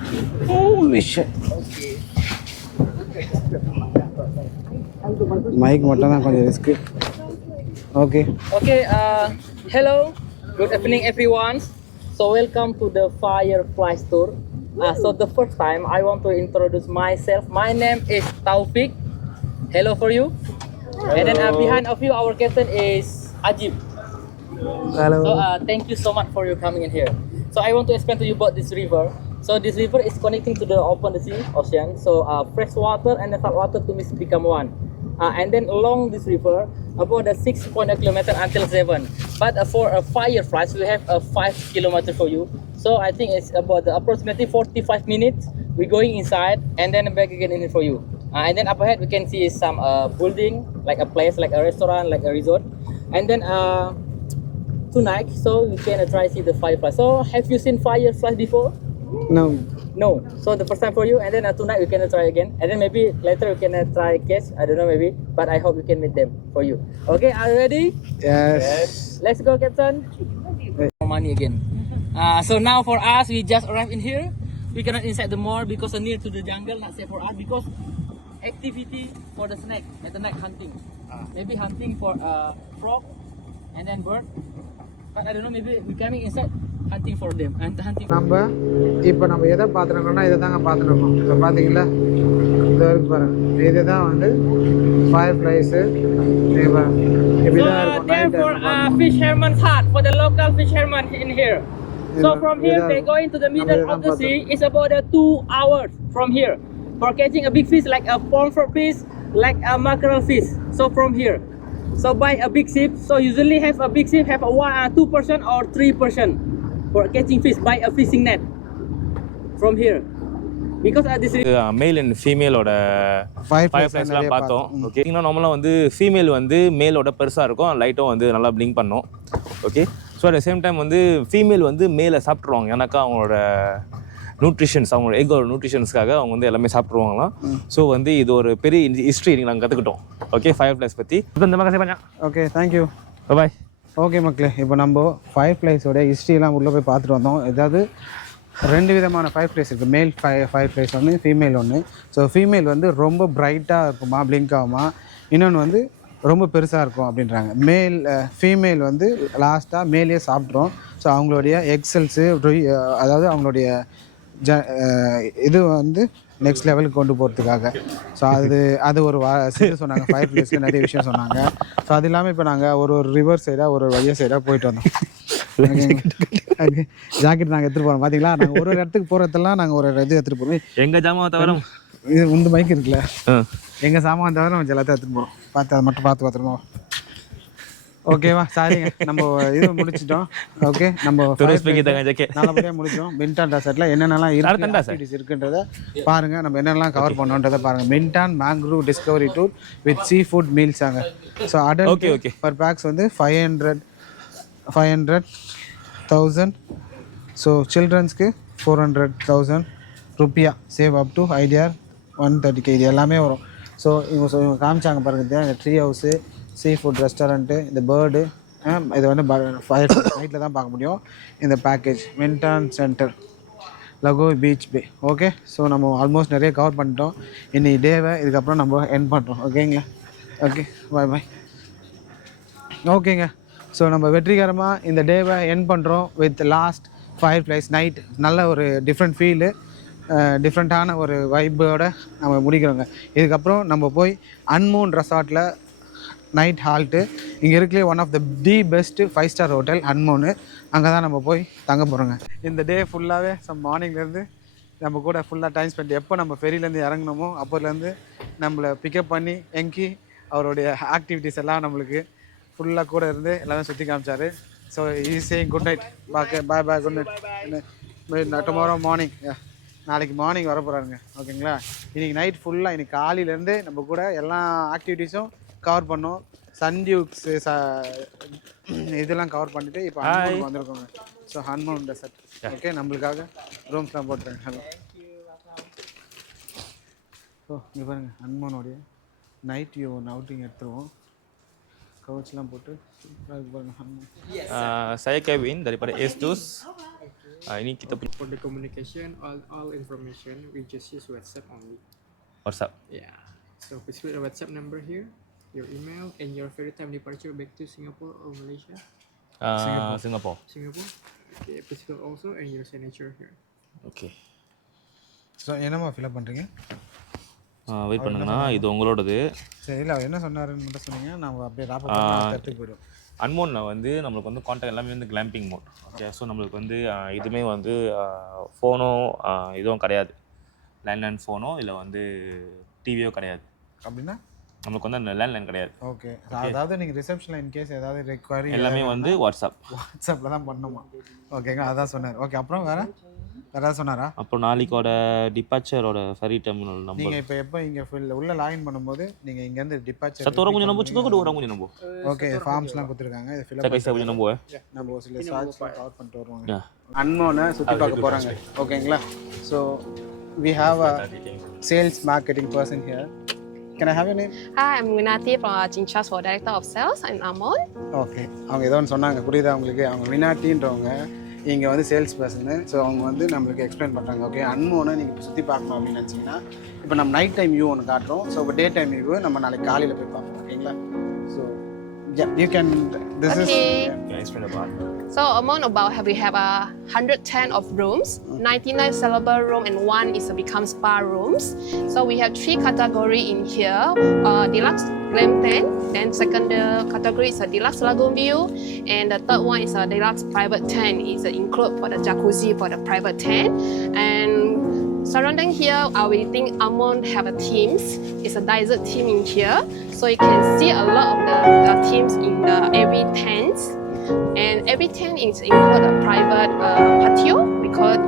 Mike மட்டும் தான் கொஞ்சம் risk. Okay. Okay, hello, good evening everyone. So welcome to the Firefly Tour. So the first time I want to introduce myself. My name is Taufik. Hello for you. Hello. And then behind of you our captain is Ajib. Hello. So thank you so much for you coming in here. So I want to explain to you about this river. So this river is connecting to the open sea, ocean. So fresh water and the salt water to mix become one. And then along this river, about 6.8 kilometer until 7. But for fireflies, we have 5 kilometer for you. So I think it's about approximately 45 minutes. We're going inside and then back again in for you. And then up ahead we can see some building, like a place, like a restaurant, like a resort. And then tonight, so we can try see the fireflies. So have you seen fireflies before? No. No. So the first time for you, and then tonight we can try again, and then maybe later we can try catch. I don't know, maybe, but I hope we can meet them for you. Okay, are you ready? Yes. Let's go, Captain. More money again. So now for us, we just arrived in here. We cannot inside the mall because near to the jungle, not safe for us because activity for the snake at the night hunting. Maybe hunting for frog and then bird. But I don't know, maybe we coming inside hunting for them and hunting. இப்போ நம்ம எதை பார்த்துருக்கோம்னா இதை தாங்க பார்த்துருக்கோம். இப்போ பார்த்தீங்களா, இந்த வரைக்கும் பாருங்கள், இதுதான் வந்து fire ஃப்ளைஸு. Therefore, fisherman's hut for the local fishermen in here. So from here they go into the middle of the sea. It's about 2 hours from here. for catching a big fish like a pomfret fish, like a mackerel fish. So from here, so buy a big ship. So usually have a big ship have a 2 person or 3 person for catching fish. Buy a fishing net from here because this male and ஃபீமேலோட Fireflies ஃபயர்ஃப்ளைஸ்லாம் நிறைய பார்த்தோம். Okay இன்னும் நார்மலாக வந்து female வந்து மேலோட பெருசாக இருக்கும், லைட்டும் வந்து நல்லா பிளிங்க் பண்ணும். Okay so at same time வந்து ஃபீமேல் வந்து மேலே சாப்பிட்ருவாங்க, ஏன்னாக்கா அவங்களோட நியூட்ரிஷன்ஸ், அவங்களோட எக்கோட நியூட்ரிஷன்ஸ்க்காக அவங்க வந்து எல்லாமே சாப்பிட்ருவாங்களாம். ஸோ வந்து இது ஒரு பெரிய ஹிஸ்ட்ரி நாங்கள் கற்றுக்கிட்டோம். ஓகே ஃபயர்ஃப்ளைஸ் பற்றி இந்த மாதிரி பண்ணா. Okay thank you. பாய். ஓகே மக்களே, இப்போ நம்ம ஃபயர்ஃப்ளைஸோட ஹிஸ்ட்ரியெல்லாம் உள்ளே போய் பார்த்துட்டு வந்தோம். ஏதாவது 2 விதமான ஃபயர்ஃப்ளைஸ் இருக்குது. மேல் ஃபயர்ஃப்ளைஸ் ஒன்று, ஃபீமேல் ஒன்று. ஸோ ஃபீமேல் வந்து ரொம்ப பிரைட்டாக இருக்குமா, பிளிங்க் ஆகுமா, இன்னொன்று வந்து ரொம்ப பெருசாக இருக்கும் அப்படின்றாங்க. ஃபீமேல் வந்து லாஸ்ட்டாக மேலே சாப்பிட்றோம். ஸோ அவங்களுடைய எக்ஸல்ஸு அதாவது அவங்களுடைய இது வந்து நெக்ஸ்ட் லெவலுக்கு கொண்டு போகிறதுக்காக. ஸோ அது ஒரு சொன்னாங்க. ஃபயர்ஃப்ளைஸ்க்கு நிறைய விஷயம் சொன்னாங்க. ஸோ அது இல்லாமல் இப்போ நாங்கள் ஒரு ரிவர் சைடாக ஒரு வழிய சைடாக போயிட்டு வந்தோம். ஜாக்கெட் நாங்கள் எடுத்துகிட்டு போகிறோம். பார்த்தீங்களா, நாங்கள் ஒரு இடத்துக்கு போகிறதெல்லாம் நாங்கள் ஒரு இது எடுத்துகிட்டு போகிறோம். எங்கள் ஜாமான் தவிர இது இந்த மைக் இருக்குல்ல, எங்கள் சாமான் தவிர நம்ம எல்லாத்தையும் எடுத்துகிட்டு போகிறோம். பார்த்து அதை மட்டும் பார்த்துருவோம். ஓகேவா, சாரிங்க, நம்ம இது முடிச்சிட்டோம். ஓகே, நம்ம நல்லபடியாக முடிச்சிட்டோம். மின்டான் டெசர்ட்ல என்னென்னலாம் இருக்குன்றத பாருங்க, நம்ம என்னென்னலாம் கவர் பண்ணோன்றதை பாருங்க. Bintan mangrove discovery tour with sea food மீல்ஸாங்க. ஸோ அடல்ட் பர் பேக்ஸ் வந்து 500,000. ஸோ சில்ட்ரன்ஸ்க்கு 400,000 rupiah save up to IDR 130K. இது எல்லாமே வரும். ஸோ இவங்க காமிச்சாங்க பாருங்க, இந்த tree house, sea food restaurant, இந்த பேர்டு, இது வந்து நைட்டில் தான் பார்க்க முடியும். இந்த package Bintan centre, Lagoi beach bay. Okay, so நம்ம ஆல்மோஸ்ட் நிறைய கவர் பண்ணிட்டோம். இன்னைக்கு டேவை இதுக்கப்புறம் நம்ம எண்ட் பண்ணுறோம். ஓகேங்களா, ஓகே பாய் பாய். ஓகேங்க, ஸோ நம்ம வெற்றிகரமாக இந்த டேவை எண்ட் பண்ணுறோம் வித் லாஸ்ட் ஃபயர்ஃப்ளைஸ் நைட். நல்ல ஒரு டிஃப்ரெண்ட் ஃபீலு, டிஃப்ரெண்ட்டான ஒரு வைப்போடு நம்ம முடிக்கிறோங்க. இதுக்கப்புறம் நம்ம போய் அன்மூன் ரெசார்ட்டில் நைட் ஹால்ட்டு. இங்கே இருக்கலே one of the best 5-star hotel Anmon. அங்கே தான் நம்ம போய் தங்க போகிறோங்க. இந்த டே ஃபுல்லாகவே மார்னிங்லேருந்து நம்ம கூட ஃபுல்லாக டைம் ஸ்பெண்ட். எப்போ நம்ம ஃபெரிலேருந்து இறங்கினோமோ அப்போலேருந்து நம்மளை பிக்கப் பண்ணி எங்கி அவருடைய ஆக்டிவிட்டீஸ் எல்லாம் நம்மளுக்கு ஃபுல்லாக கூட இருந்து எல்லாமே சுற்றி காமிச்சார். So is saying good night. Bye bye, good night. Tomorrow morning, நாளைக்கு மார்னிங் வர போகிறாருங்க. ஓகேங்களா, இன்றைக்கி நைட் ஃபுல்லாக, இன்றைக்கி காலையிலேருந்து நம்ம கூட எல்லா ஆக்டிவிட்டீஸும் கவர் பண்ணோம். சன்டியூக்ஸ் இதெல்லாம் கவர் பண்ணிவிட்டு இப்போ ஹன்மூன் வந்திருக்கோங்க. So Anmon desert. ஓகே, நம்மளுக்காக ரூம்ஸ்லாம் போட்டுருங்க. ஹலோ. ஸோ இங்கே பாருங்கள், ஹன்மூனோடைய நைட் வியூ ஒன்று அவுட்டிங் எடுத்துருவோம். கவுச்லாம் போட்டு பாருங்கள் Anmon. Saya Kevin daripada Estus. Ini kita punya For the communication, all information we just use WhatsApp only. WhatsApp. Yeah. So please put a WhatsApp number here, your email, and your ferry time departure back to Singapore or Malaysia. Singapore. Singapore. Okay. Please fill also and your signature here. Okay. So என்னம்மா fill up பண்ணுறீங்க? Wait பண்ணுங்கண்ணா, இது உங்களோடது. சரி, இல்லை அவர் என்ன சொன்னாருன்னு மட்டும் சொன்னீங்க, நம்ம அப்படியே ராப்பா எடுத்துகிட்டு போய்டும். அன்மோனில் வந்து நம்மளுக்கு வந்து கான்டாக்ட் எல்லாமே வந்து கிளாம்பிங் மோட். ஓகே, ஸோ நம்மளுக்கு வந்து இதுவுமே வந்து ஃபோனோ இதுவும் கிடையாது, லேண்ட்லைன் ஃபோனோ இல்லை வந்து டிவியோ கிடையாது. அப்படின்னா நம்மளுக்கு வந்து அந்த லேண்ட்லைன் கிடையாது. ஓகே, அதாவது நீங்கள் ரிசப்ஷனில் இன்கேஸ் ஏதாவது ரெக்வயரி எல்லாமே வந்து வாட்ஸ்அப்பில் தான் பண்ணணுமா? ஓகேங்க, அதான் சொன்னார். ஓகே, அப்புறம் வேறு ஏதாவது சொன்னாரா? அப்புறம் நாளைக்கோட டிபார்ச்சரோட ஃபெரி டெர்மினல் நம்பர். நீங்கள் இப்போ எப்போ இங்கே உள்ள லாகின் பண்ணும்போது நீங்கள் இங்கேருந்து டிபார்ச்சர் சத்து கொஞ்சம் நம்ப சிக்கோ கூட கொஞ்சம் நம்ப. ஓகே, ஃபார்ம்ஸ்லாம் கொடுத்துருக்காங்க, இது ஃபில் கைசா கொஞ்சம் நம்ப. நம்ம ஒரு சில சார்ஜ் கவர் பண்ணிட்டு வருவாங்க. அன்மோனை சுற்றி பார்க்க போகிறாங்க. ஓகேங்களா, so we have a sales marketing person here. Can I have your name? Hi, I'm Winati from Jinchas for Director of Sales in Amon. Okay, அவங்க ஏதோ ஒன்று சொன்னாங்க, புரியுதா உங்களுக்கு? அவங்க வினாட்டின்றவங்க இங்கே வந்து சேல்ஸ் பர்சனு. ஸோ அவங்க வந்து நம்மளுக்கு எக்ஸ்பிளைன் பண்ணுறாங்க. ஓகே, அன்மோனை நீங்கள் இப்போ சுற்றி பார்க்கணும் அப்படின்னு நினச்சிங்கன்னா, இப்போ நம்ம நைட் டைம் வியூ ஒன்று காட்டுறோம். ஸோ இப்போ டே டைம் வியூ நம்ம நாளைக்கு காலையில் போய் பார்ப்போம். ஓகேங்களா, so you can this is explain about. So among about we have 110 of rooms, 99 sellable room and 1 is become spa rooms. So we have 3 category in here, deluxe glam tent, then second category is a deluxe lagoon view, and the third one is a deluxe private tent. Is include for the jacuzzi for the private tent, and Surrounding here, we think Amon have a teams. It's a desert team in here, so you can see a lot of the teams in the every tent, and every tent is include a private patio. We call it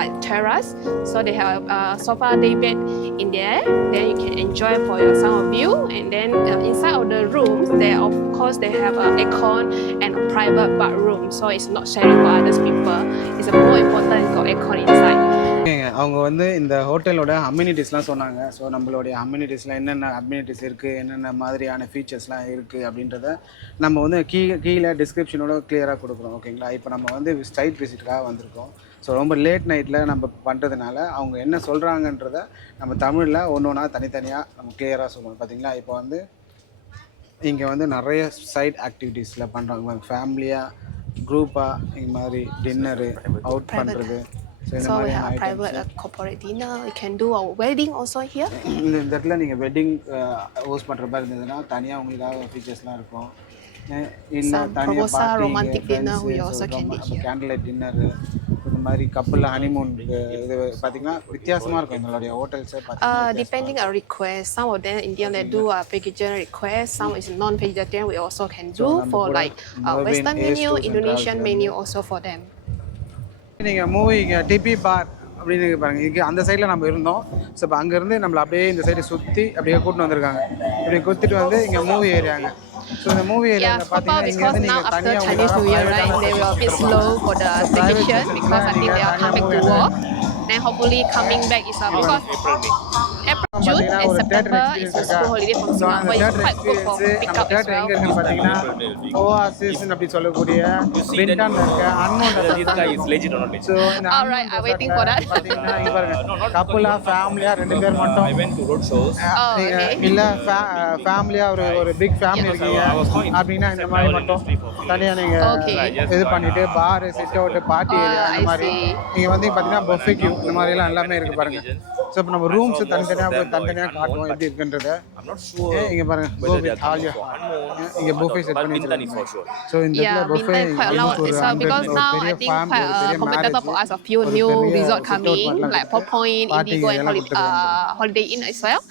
like terrace. So they have a sofa day bed in there. Then you can enjoy for your summer view. And then inside of the rooms, of course they have a aircon and a private bathroom. So it's not sharing for other people. It's more important to got aircon inside. அவங்க வந்து இந்த ஹோட்டலோட அம்யூனிட்டிஸ்லாம் சொன்னாங்க. So நம்மளுடைய அம்யூனிட்டிஸில் என்னென்ன amenities இருக்குது, என்னென்ன மாதிரியான ஃபீச்சர்ஸ்லாம் இருக்குது அப்படின்றத நம்ம வந்து கீழே டிஸ்கிரிப்ஷனோட கிளியராக கொடுக்குறோம். ஓகேங்களா? இப்போ நம்ம வந்து சைட் விசிட்டுக்காக வந்திருக்கோம். ஸோ ரொம்ப லேட் நைட்டில் நம்ம பண்ணுறதுனால அவங்க என்ன சொல்கிறாங்கன்றத நம்ம தமிழில் ஒன்று ஒன்றா தனித்தனியாக நம்ம கிளியராக சொல்லணும். பார்த்தீங்களா? இப்போ வந்து இங்கே வந்து நிறைய சைட் ஆக்டிவிட்டீஸில் பண்ணுறாங்க. ஃபேமிலியாக குரூப்பாக இந்த மாதிரி டின்னரு அவுட் பண்ணுறது. So we have a private corporate dinner. You can do a wedding also here. இந்த இடத்துல நீங்கள் வெட்டிங் ஹோஸ்ட் பண்ணுற மாதிரி இருந்ததுன்னா தனியாக உங்களுக்கு ஏதாவது ஃபீச்சர்ஸ்லாம் இருக்கும். இல்லை தனியாக romantic dinner we also can do here. Candle light dinner இந்த மாதிரி கப்பலில் ஹனிமூனுக்கு இது பார்த்தீங்கன்னா வித்தியாசமாக இருக்கும் எங்களுடைய ஹோட்டல்ஸே. Depending on request, some of them Indian they do a vegetarian request, some is non-vegetarian we also can do for like Western menu, Indonesian menu also for them. நீங்கள் movie இங்கே டிபி பார் அப்படின்னு பாருங்கள். இங்கே அந்த சைடில் நம்ம இருந்தோம். ஸோ இப்போ அங்கேருந்து நம்மளை அப்படியே இந்த சைடு சுற்றி அப்படியே கூட்டின்னு வந்திருக்காங்க. இப்படி கூட்டிட்டு வந்து இங்கே மூவி ஏரியாங்க. ஸோ இந்த மூவி ஏரியாவில் பார்த்தீங்கன்னா இங்கே வந்து நீங்கள் தனியாக Chinese New Year, right? They will be slow for the vacation because I think they are coming to work. Then hopefully coming back is because April, June and September is a school holiday from Singapore. It's quite good for pick up as well. எங்கே பார்த்தீங்கன்னா ஓஆசிஸ் அப்படி சொல்லக்கூடிய பின்டான் இருக்க unknown. So Alright, I'm waiting for that. பார்த்தீங்கன்னா இங்கே பாருங்க கப்பலாக ஃபேமிலியாக 2 பேர் மட்டும். I went to road shows. இல்லை ஃபேமிலியாக ஒரு பிக் ஃபேமிலி இருக்கீங்க அப்படின்னா இந்த மாதிரி மட்டும் தனியாக நீங்கள் இது பண்ணிட்டு பார் சிட் அவுட் பார்ட்டி ஏரியா அந்த மாதிரி நீங்கள் வந்து பார்த்தீங்கன்னா பஃபெக்யூ இந்த மாதிரிலாம் எல்லாமே இருக்குது பாருங்க. ஸோ இப்போ நம்ம ரூம்ஸ் தனித்தனியாக காட்டுவோம் எப்படி இருக்குன்றத. இங்கே பாருங்க கோபி ஆலியா இங்கே புஃபே செட் பண்ணி வச்சிருக்காங்க. ஸோ இந்த இடத்துல buffet because now I think quite competitive for us a few new resort coming like Four Point, Indigo and Holiday Inn as well.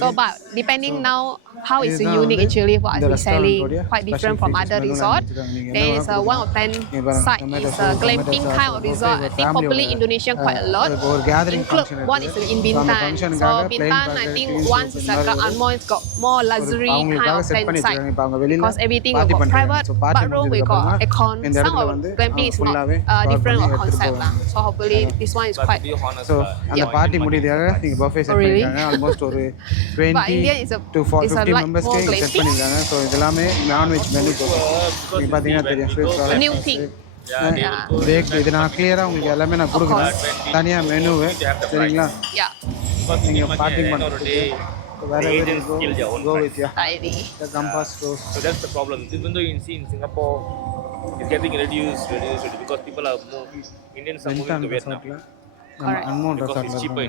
So but depending now how is it unique actually what we selling quite different from other resort. There is one of 10 site is a glamping kind of resort. I think probably Indonesian quite a lot. Include one is in Bintan. So Bintan I think once is like Anmon it's got more luxury kind of plan site because everything we got private bathroom we got aircon. Some of glamping is not different of concept lah. So hopefully this one is quite. So அந்த party முடியதாக இங்கே buffet set பண்ணிருக்காங்க. Almost ஒரு 20 to 50 மெம்பர்ஸ்க்கு set பண்ணிருக்காங்க. So இதெல்லாமே non veg menu நீங்கள் பார்த்தீங்கன்னா தெரியும். New thing. பிரேக் இது நான் கிளியராக உங்களுக்கு எல்லாமே நான் கொடுக்குறேன் தனியாக மெனுவு. சரிங்களா? நீங்கள் பார்ட்டி பண்ணுறது wherever you go with your the compass goes. So that's the problem. Even though you see in Singapore, it's getting reduced because people are more Indians are moving to Vietnam. அன்மோன் Because it's cheaper.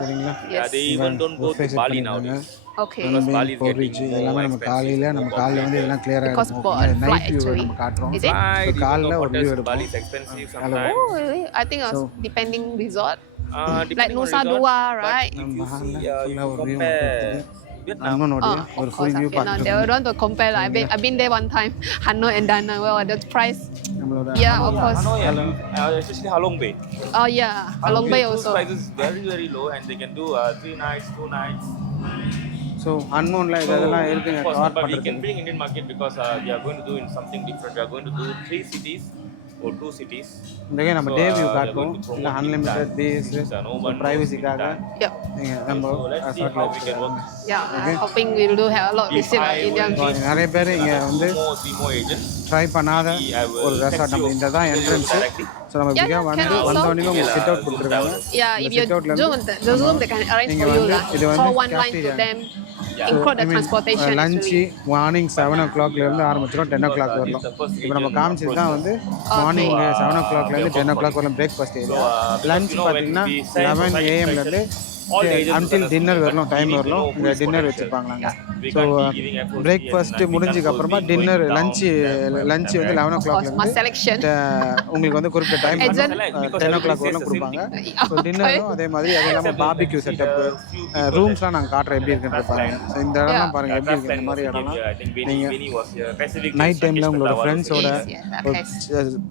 சரிங்களா? Yeah, they even don't go to Bali nowadays. Okay. Because Bali is போரிஜ் getting எல்லாமே more நம்ம expensive. காலையில் வந்து இதெல்லாம் கிளியராக Because இருக்கும். for night flight view actually. நம்ம காட்டுறோம். Is it? Right, காலைல ஒரு hotels வியூ in Bali எடுப்போம். is expensive sometimes. Oh really? I think it's depending resort. Like Depending on Nusa resort, Dua, but right? if you see, full you ஒரு view compare Vietnam. அன்மோனுடைய ஒரு Of full course, view Vietnam. பார்த்துட்டு They don't want to compare. Like, I've been there one time. Hanoi and Da Nang. Well, the price. நம்மளோட Yeah, of course. Hanoi and especially Halong Bay. Oh yeah, Halong Bay Those also. prices very very low and they can do 3 nights, 2 nights. So அன்மோனில் இதெல்லாம் இருக்குங்க Of course, cover but we can பண்ணுறது. bring Indian market because we are going to do in something different. We are going to do 3 cities or 2 cities. இன்றைக்கி நம்ம So, day view we are காட்டுவோம். going to promote இல்லை unlimited days no one ப்ரைவசிக்காக Yep. நீங்கள் நம்ம So let's see how we can work. Yeah, hoping we'll do have a lot of If receipt I of Indian will food. நிறைய பேர் இங்கே வந்து three more agents. Try பண்ணாத I will ஒரு text resort நம்ம you இந்த தான் entrance. directly. So நம்ம Yeah, இப்படியே yeah, வந்து can also. வந்தோடனே உங்களுக்கு சிட் அவுட் கொடுத்துருக்காங்க. Yeah, இந்த if you sit outல Zoom, the Zoom they can arrange நீங்க for you வந்து lah. இது வந்து Call one line to cafeteria. them. Include the transportation lunch actually. Morning 7 o'clockலேருந்து ஆரம்பிச்சிடும் 10 o'clock வரலாம். இப்போ நம்ம காமிச்சது தான் வந்து மார்னிங் 7 o'clockலேருந்து 10 o'clock வரலாம் பிரேக்ஃபாஸ்ட் ஏரியா. லஞ்ச் பார்த்தீங்கன்னா 11 AM லேருந்து all the agents until are dinner வரணும் டைம் giving வரணும் who இந்த is dinner potential. வச்சுப்பாங்களாங்க We so can't be giving FOC breakfast and முடிஞ்சதுக்கு become அப்புறமா going dinner down lunch them, வந்து 11 Of course, more selection. உங்களுக்கு வந்து குறிப்பிட்ட time Agent- 10 o'clock வரலாம் கொடுப்பாங்க ஸோ டின்னரும் அதே மாதிரி அது இல்லாமல் பாபிக்யூ செட்டப்பு ரூம்ஸ்லாம் நாங்கள் காட்டுறேன் எப்படி இருக்குன்னு பாருங்க ஸோ இந்த இடம்லாம் பாருங்கள் எப்படி இருக்குது இந்த மாதிரி இடம்லாம் நீங்கள் நைட் டைமில் உங்களோட ஃப்ரெண்ட்ஸோட Yeah, ஒரு okay.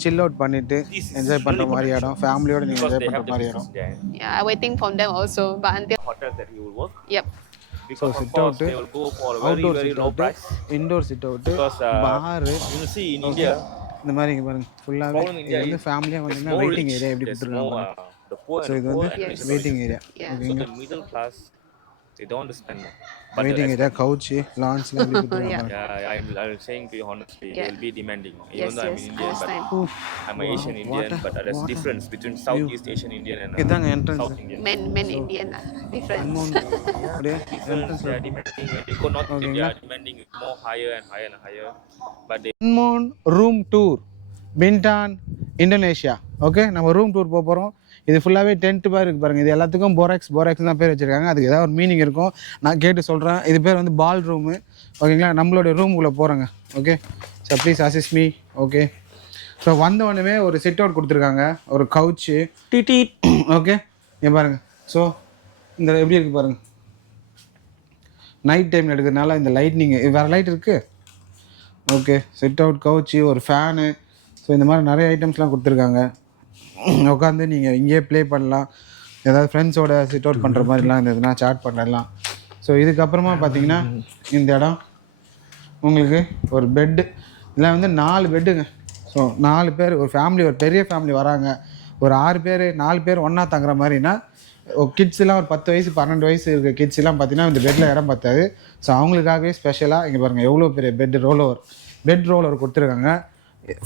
சில் அவுட் பண்ணிட்டு என்ஜாய் பண்ணுற மாதிரி இடம் ஃபேமிலியோட நீங்கள் என்ஜாய் பண்ணுற மாதிரி இடம் Yeah, I'm waiting for them also, but until hotels that you will work. yep. Because sit of course out, they will go for a very outdoor very seat low out price. Indoor seat out Because பாரு you will see in India, இந்த மாதிரி இங்கே பாருங்க ஃபுல்லாகவே problem in இது India வந்து is ஃபேமிலியாக it's வந்தீங்கன்னா more வெயிட்டிங் rich, ஏரியா எப்படி there's கொடுத்துருக்காங்க more, the poor so and இது the poor வந்து and rich. Waiting area Yeah. So the middle class, they don't want to spend more. But waiting area couch லான்ச்லாம் எப்படி கொடுத்துருக்காங்க yeah, I'm saying to you honestly, Yeah. they'll be demanding. Even Yes, though I'm yes, in India, but understand. I'm an Asian Indian, but there's difference between Southeast Asian Indian and இதாங்க entrance. South Indian. Men Indian different. Amount அப்படியே Difference, they are demanding. They could not. They are demanding more higher and higher and higher. But they Anmon room tour Bintan Indonesia okay நம்ம room tour போக போகிறோம் இது ஃபுல்லாகவே tent மாதிரி இருக்குது பாருங்கள் இது எல்லாத்துக்கும் போராக்ஸ் தான் பேர் வச்சுருக்காங்க அதுக்கு ஏதாவது ஒரு மீனிங் இருக்கும் நான் கேட்டு சொல்கிறேன் இது பேர் வந்து பால் ரூமு ஓகேங்களா நம்மளுடைய ரூமுக்குள்ளே போகிறோங்க okay so please assist me okay so வந்தவொடனே ஒரு சிட் அவுட் கொடுத்துருக்காங்க ஒரு கவுச்சு டிடி ஓகே இங்கே பாருங்கள் ஸோ இந்த எப்படி இருக்குது பாருங்கள் நைட் டைமில் எடுக்கிறதுனால இந்த லைட்னிங் வேறு லைட் இருக்குது ஓகே சிட் அவுட் கவுச்சு ஒரு ஃபேனு ஸோ இந்த மாதிரி நிறைய ஐட்டம்ஸ்லாம் கொடுத்துருக்காங்க உட்காந்து நீங்கள் இங்கேயே ப்ளே பண்ணலாம் ஏதாவது ஃப்ரெண்ட்ஸோட சிட் அவுட் பண்ணுற மாதிரிலாம் இருந்ததுன்னா சாட் பண்ணலாம் ஸோ இதுக்கப்புறமா பார்த்தீங்கன்னா இந்த இடம் உங்களுக்கு ஒரு பெட்டு இதில் வந்து 4 பெட்டுங்க ஸோ 4 பேர் ஒரு ஃபேமிலி ஒரு பெரிய ஃபேமிலி வராங்க ஒரு 6 பேர் 4 பேர் ஒன்றா தங்குற மாதிரினா கிட்ஸ்லாம் ஒரு 10 வயசு 12 வயசு இருக்க கிட்ஸ்லாம் பார்த்தீங்கன்னா இந்த பெட்டில் இடம் பார்த்தாது ஸோ அவங்களுக்காகவே ஸ்பெஷலாக இங்கே பாருங்கள் எவ்வளோ பெரிய பெட் ரோல் ஓவர் கொடுத்துருக்காங்க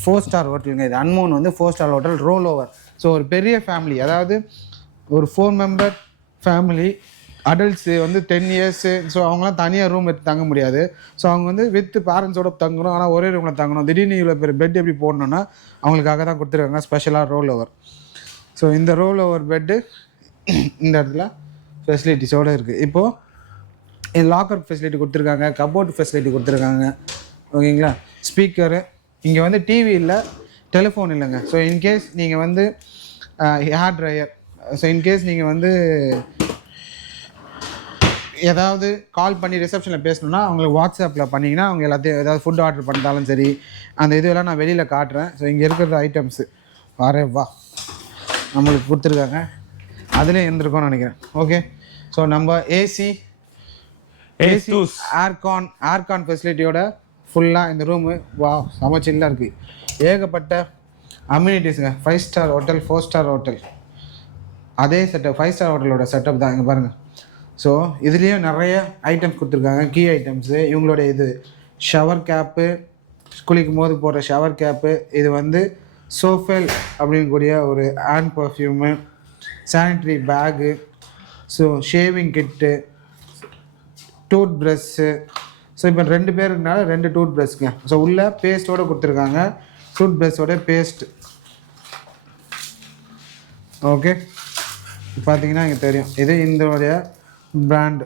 4 ஸ்டார் ஹோட்டலுங்க இது அன்மோன் வந்து 4 star hotel role over so ஒரு பெரிய ஃபேமிலி அதாவது ஒரு 4 மெம்பர் ஃபேமிலி அடல்ட்ஸு வந்து 10 இயர்ஸு ஸோ அவங்களாம் தனியாக ரூம் எடுத்து தங்க முடியாது ஸோ அவங்க வந்து வித் பேரண்ட்ஸோட தங்கணும் ஆனால் ஒரே ரூமில் தங்கணும் திடீர்னு இவ்வளோ பெரிய பெட் எப்படி போடணுன்னா அவங்களுக்காக தான் கொடுத்துருக்காங்க ஸ்பெஷலாக ரோல் ஓவர் ஸோ இந்த ரோல் ஓவர் பெட்டு இந்த இடத்துல ஃபெசிலிட்டிஸோடு இருக்குது இப்போது இது லாக்கர் ஃபெசிலிட்டி கொடுத்துருக்காங்க கபோர்ட் ஃபெசிலிட்டி கொடுத்துருக்காங்க ஓகேங்களா ஸ்பீக்கரு இங்கே வந்து டிவி இல்லை டெலிஃபோன் இல்லைங்க ஸோ இன்கேஸ் நீங்கள் வந்து ஹேர் ட்ரையர் ஸோ இன்கேஸ் நீங்கள் வந்து ஏதாவது கால் பண்ணி ரிசப்ஷனில் பேசணுன்னா அவங்களுக்கு வாட்ஸ்அப்பில் பண்ணிங்கன்னா அவங்க எல்லாத்தையும் ஏதாவது ஃபுட் ஆர்டர் பண்ணாலும் சரி அந்த இதுவெல்லாம் நான் வெளியில் காட்டுறேன் ஸோ இங்கே இருக்கிற ஐட்டம்ஸு வா நம்மளுக்கு கொடுத்துருக்காங்க அதுலேயும் இருந்திருக்கோன்னு நினைக்கிறேன் ஓகே ஸோ நம்ம ஏசி ஏர்கான் ஃபெசிலிட்டியோட ஃபுல்லாக இந்த ரூமு வா செம சில்லாக இருக்குது ஏகப்பட்ட அம்யூனிட்டிஸுங்க 5 ஸ்டார் ஹோட்டல் 4 ஸ்டார் ஹோட்டல் அதே செட்டப் 5 ஸ்டார் ஹோட்டலோட செட்டப் தான் இங்கே பாருங்கள் ஸோ இதுலேயும் நிறைய ஐட்டம்ஸ் கொடுத்துருக்காங்க கீ ஐட்டம்ஸு இவங்களுடைய இது ஷவர் கேப்பு குளிக்கும் போது போடுற ஷவர் கேப்பு இது வந்து சோஃபெல் அப்படிங்கக்கூடிய ஒரு hand perfume sanitary bag so shaving kit toothbrush so இப்போ 2 பேருக்குனால 2 டூத் ப்ரஷ்ங்க ஸோ உள்ள பேஸ்ட்டோடு கொடுத்துருக்காங்க டூத் ப்ரஷ்ஷோட பேஸ்ட் ஓகே பார்த்தீங்கன்னா இங்கே தெரியும் இது இதோடைய பிராண்டு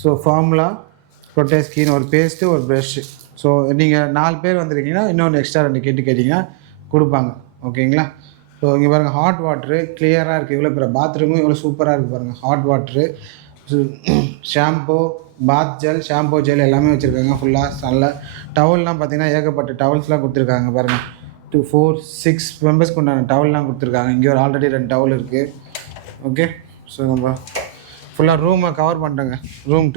ஸோ ஃபார்முலா ப்ரொட்டேஸ்கின் ஒரு பேஸ்ட்டு ஒரு ப்ரஷ்ஷு ஸோ நீங்கள் 4 பேர் வந்துருக்கீங்கன்னா இன்னொன்று எக்ஸ்ட்ரா 2 கேட்டிங்கன்னா கொடுப்பாங்க ஓகேங்களா ஸோ இங்கே பாருங்கள் ஹாட் வாட்ரு கிளியராக இருக்குது இவ்வளோ பெரிய பாத்ரூமும் இவ்வளோ சூப்பராக இருக்குது பாருங்கள் ஹாட் வாட்ரு ஷாம்பு பாத் ஜெல் ஷாம்பு ஜெல் எல்லாமே வச்சுருக்காங்க ஃபுல்லாக நல்ல டவல்லாம் பார்த்தீங்கன்னா ஏகப்பட்ட டவல்ஸ்லாம் கொடுத்துருக்காங்க பாருங்கள் 2 4 6 மெம்பர்ஸ்க்கு உண்டான டவல்லாம் கொடுத்துருக்காங்க இங்கே ஒரு ஆல்ரெடி 2 டவல் இருக்குது ஓகே ஸோ நம்ம ஃபுல்லாக ரூமை கவர் பண்ணுறேங்க ரூம்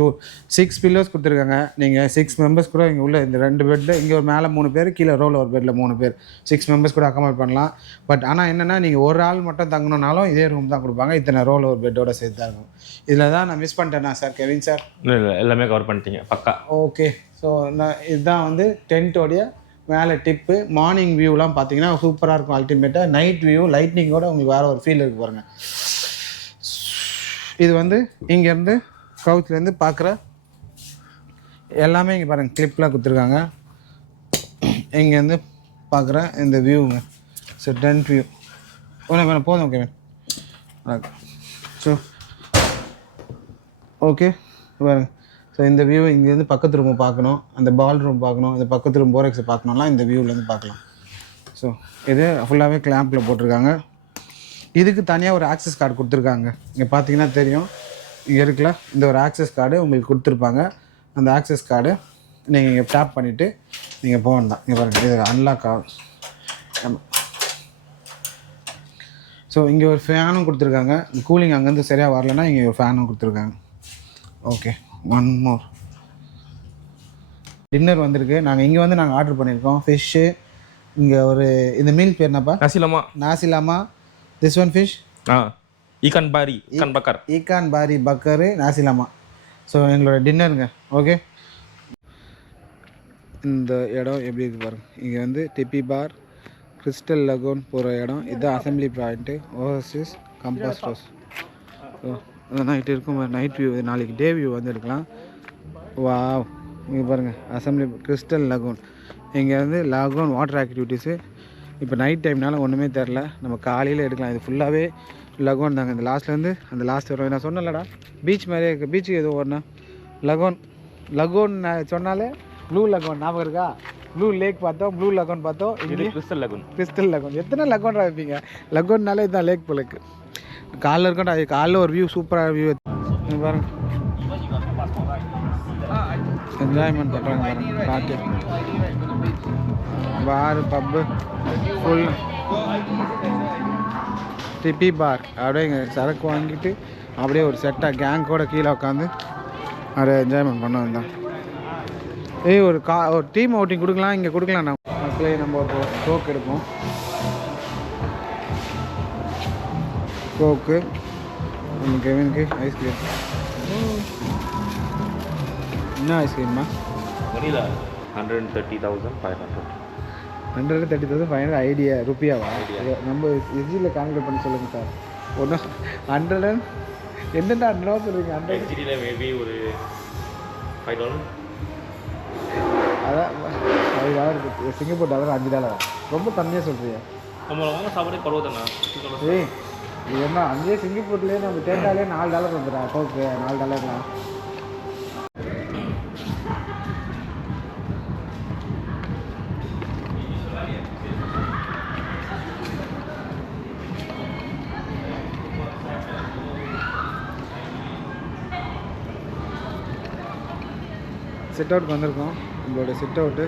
6 பில்லோஸ் கொடுத்துருக்காங்க நீங்கள் 6 மெம்பர்ஸ் கூட இங்கே உள்ள இந்த 2 பெட்டில் இங்கே ஒரு மேலே 3 பேர் கீழே ரோல் ஒரு பெட்டில் 3 பேர் 6 மெம்பர்ஸ் கூட அக்கமடேட் பண்ணலாம் பட் ஆனால் என்னென்னா நீங்கள் ஒரு ஆள் மட்டும் தங்கணுன்னாலும் இதே ரூம் தான் கொடுப்பாங்க இத்தனை ரோல் ஒரு பெட்டோட சேர்த்து தான் இருக்கும் இதில் தான் நான் மிஸ் பண்ணிட்டேன்னா சார் கெவின் சார் இல்லை எல்லாமே கவர் பண்ணிட்டீங்க பக்கா ஓகே ஸோ நான் இதுதான் வந்து டென்ட்டோடைய மேலே டிப்பு மார்னிங் வியூலாம் பார்த்தீங்கன்னா சூப்பராக இருக்கும் அல்டிமேட்டாக நைட் வியூ லைட்னிங்கோட உங்களுக்கு வேறு ஒரு ஃபீல் இருக்குது பாருங்கள் இது வந்து இங்கேருந்து கவுச்லேருந்து பார்க்குற எல்லாமே இங்கே பாருங்கள் கிளிப்லாம் கொடுத்துருக்காங்க இங்கேருந்து பார்க்குற இந்த வியூங்க ஸோ டென்ட் வியூ ஒன்று வேணும் போதும் ஓகே ஸோ ஓகே பாருங்க. ஸோ இந்த வியூ இங்கேருந்து பக்கத்து ரூமை பார்க்கணும், அந்த பால் ரூம் பார்க்கணும், இந்த பக்கத்து ரூம் போரெக்ஸை பார்க்கணும்லாம் இந்த வியூவிலேருந்து பார்க்கலாம். ஸோ இது ஃபுல்லாகவே கிளாம்பில் போட்டிருக்காங்க. இதுக்கு தனியாக ஒரு ஆக்சஸ் கார்டு கொடுத்துருக்காங்க. இங்கே பார்த்தீங்கன்னா தெரியும், இங்கே இருக்குல்ல, இந்த ஒரு ஆக்சஸ் கார்டு உங்களுக்கு கொடுத்துருப்பாங்க. அந்த ஆக்சஸ் கார்டு நீங்கள் இங்கே டேப் பண்ணிவிட்டு நீங்கள் போக வேண்டாம். இங்கே பாருங்கள், இது அன்லாக் ஆகும். ஸோ இங்கே ஒரு ஃபேனும் கொடுத்துருக்காங்க. கூலிங் அங்கேருந்து சரியாக வரலன்னா இங்கே ஒரு ஃபேனும் கொடுத்துருக்காங்க. ஓகே, ஒன் மோர் டின்னர் வந்திருக்கு. இங்கே வந்து நாங்கள் ஆர்டர் பண்ணியிருக்கோம். ஃபிஷ்ஷு, இங்கே ஒரு இந்த மீல் பேர் என்னப்பா? நாசிலாமா. திஸ் ஒன் ஃபிஷ் இக்கான் பக்கர், ஈக்கான் பாரி பக்கரு, நாசிலாமா. ஸோ எங்களோட டின்னருங்க. ஓகே, இந்த இடம் எப்படி இருக்கு பாருங்க. இங்கே வந்து டிப்பி பார், கிறிஸ்டல் லகோன் போகிற இடம். இதுதான் assembly point, Overseas compass rose. So night இருக்கும், நைட் வியூ. நாளைக்கு டே வியூ வந்து எடுக்கலாம். வாவ், இங்கே பாருங்கள், அசம்பிளி கிறிஸ்டல் லகோன். இங்கே வந்து லகோன் வாட்டர் ஆக்டிவிட்டீஸு. இப்போ நைட் டைம்னால ஒன்றுமே தெரில, நம்ம காலையில் எடுக்கலாம். இது ஃபுல்லாகவே லகோன் தாங்க. இந்த லாஸ்ட்லேருந்து அந்த லாஸ்ட் வரும். நான் சொன்னலடா பீச் மாதிரியே இருக்குது. பீச்சுக்கு எதுவும் வரணும். லகோன் சொன்னாலே ப்ளூ லகோன் ஞாபகம் இருக்கா? ப்ளூ லேக் பார்த்தோம், ப்ளூ லகோன் பார்த்தோம். இது கிறிஸ்டல் லகோன். எத்தனை லகோன் வைப்பீங்க? லகோன்னாலே இதுதான் லேக் போலுக்கு. காலைல இருக்கட்டும், அது காலைல ஒரு வியூ, சூப்பராக வியூ பாருங்க. என்ஜாய்மெண்ட் பண்ணுறாங்க பாருங்க. காட்டு பார், பப்பு ஃபுல் டிப்பி பார். அப்படியே இங்கே சரக்கு வாங்கிட்டு அப்படியே ஒரு செட்டாக கேங்கோட கீழே உட்காந்து அப்படியே என்ஜாய்மெண்ட் பண்ண வந்தோம். ஒரு டீம் அவுட்டிங் கொடுக்கலாம், இங்கே கொடுக்கலாம். மக்களே, நம்ம ஒரு கோக் எடுப்போம். கோக்கு கெவினுக்கு ஐஸ்கிரீம். என்ன ஐஸ்கிரீம்மா? 130,500 ஐடியா ருப்பியாவா? நம்ம எஸ்ஜியில் கால்குலேட் பண்ணி சொல்லுங்கள் சார். ஒன்றும் 100 எந்தெந்த 100 சொல்லுவீங்க? 100 மேபி ஒரு $5. அதான் $5 இருக்குது. Singapore dollar $5. ரொம்ப கம்மியாக சொல்கிறீங்க. நம்ம வாங்க சாப்பிடே பரவாயில்லண்ணா. ஏய், இது என்ன அங்கேயே சிங்கப்பூர்லேயே நம்ம தேட்டாலே $4 வந்துடுறா. கோக்கு $4. சிட் அவுட்டுக்கு வந்திருக்கோம். நம்மளோட சிட் அவுட்டு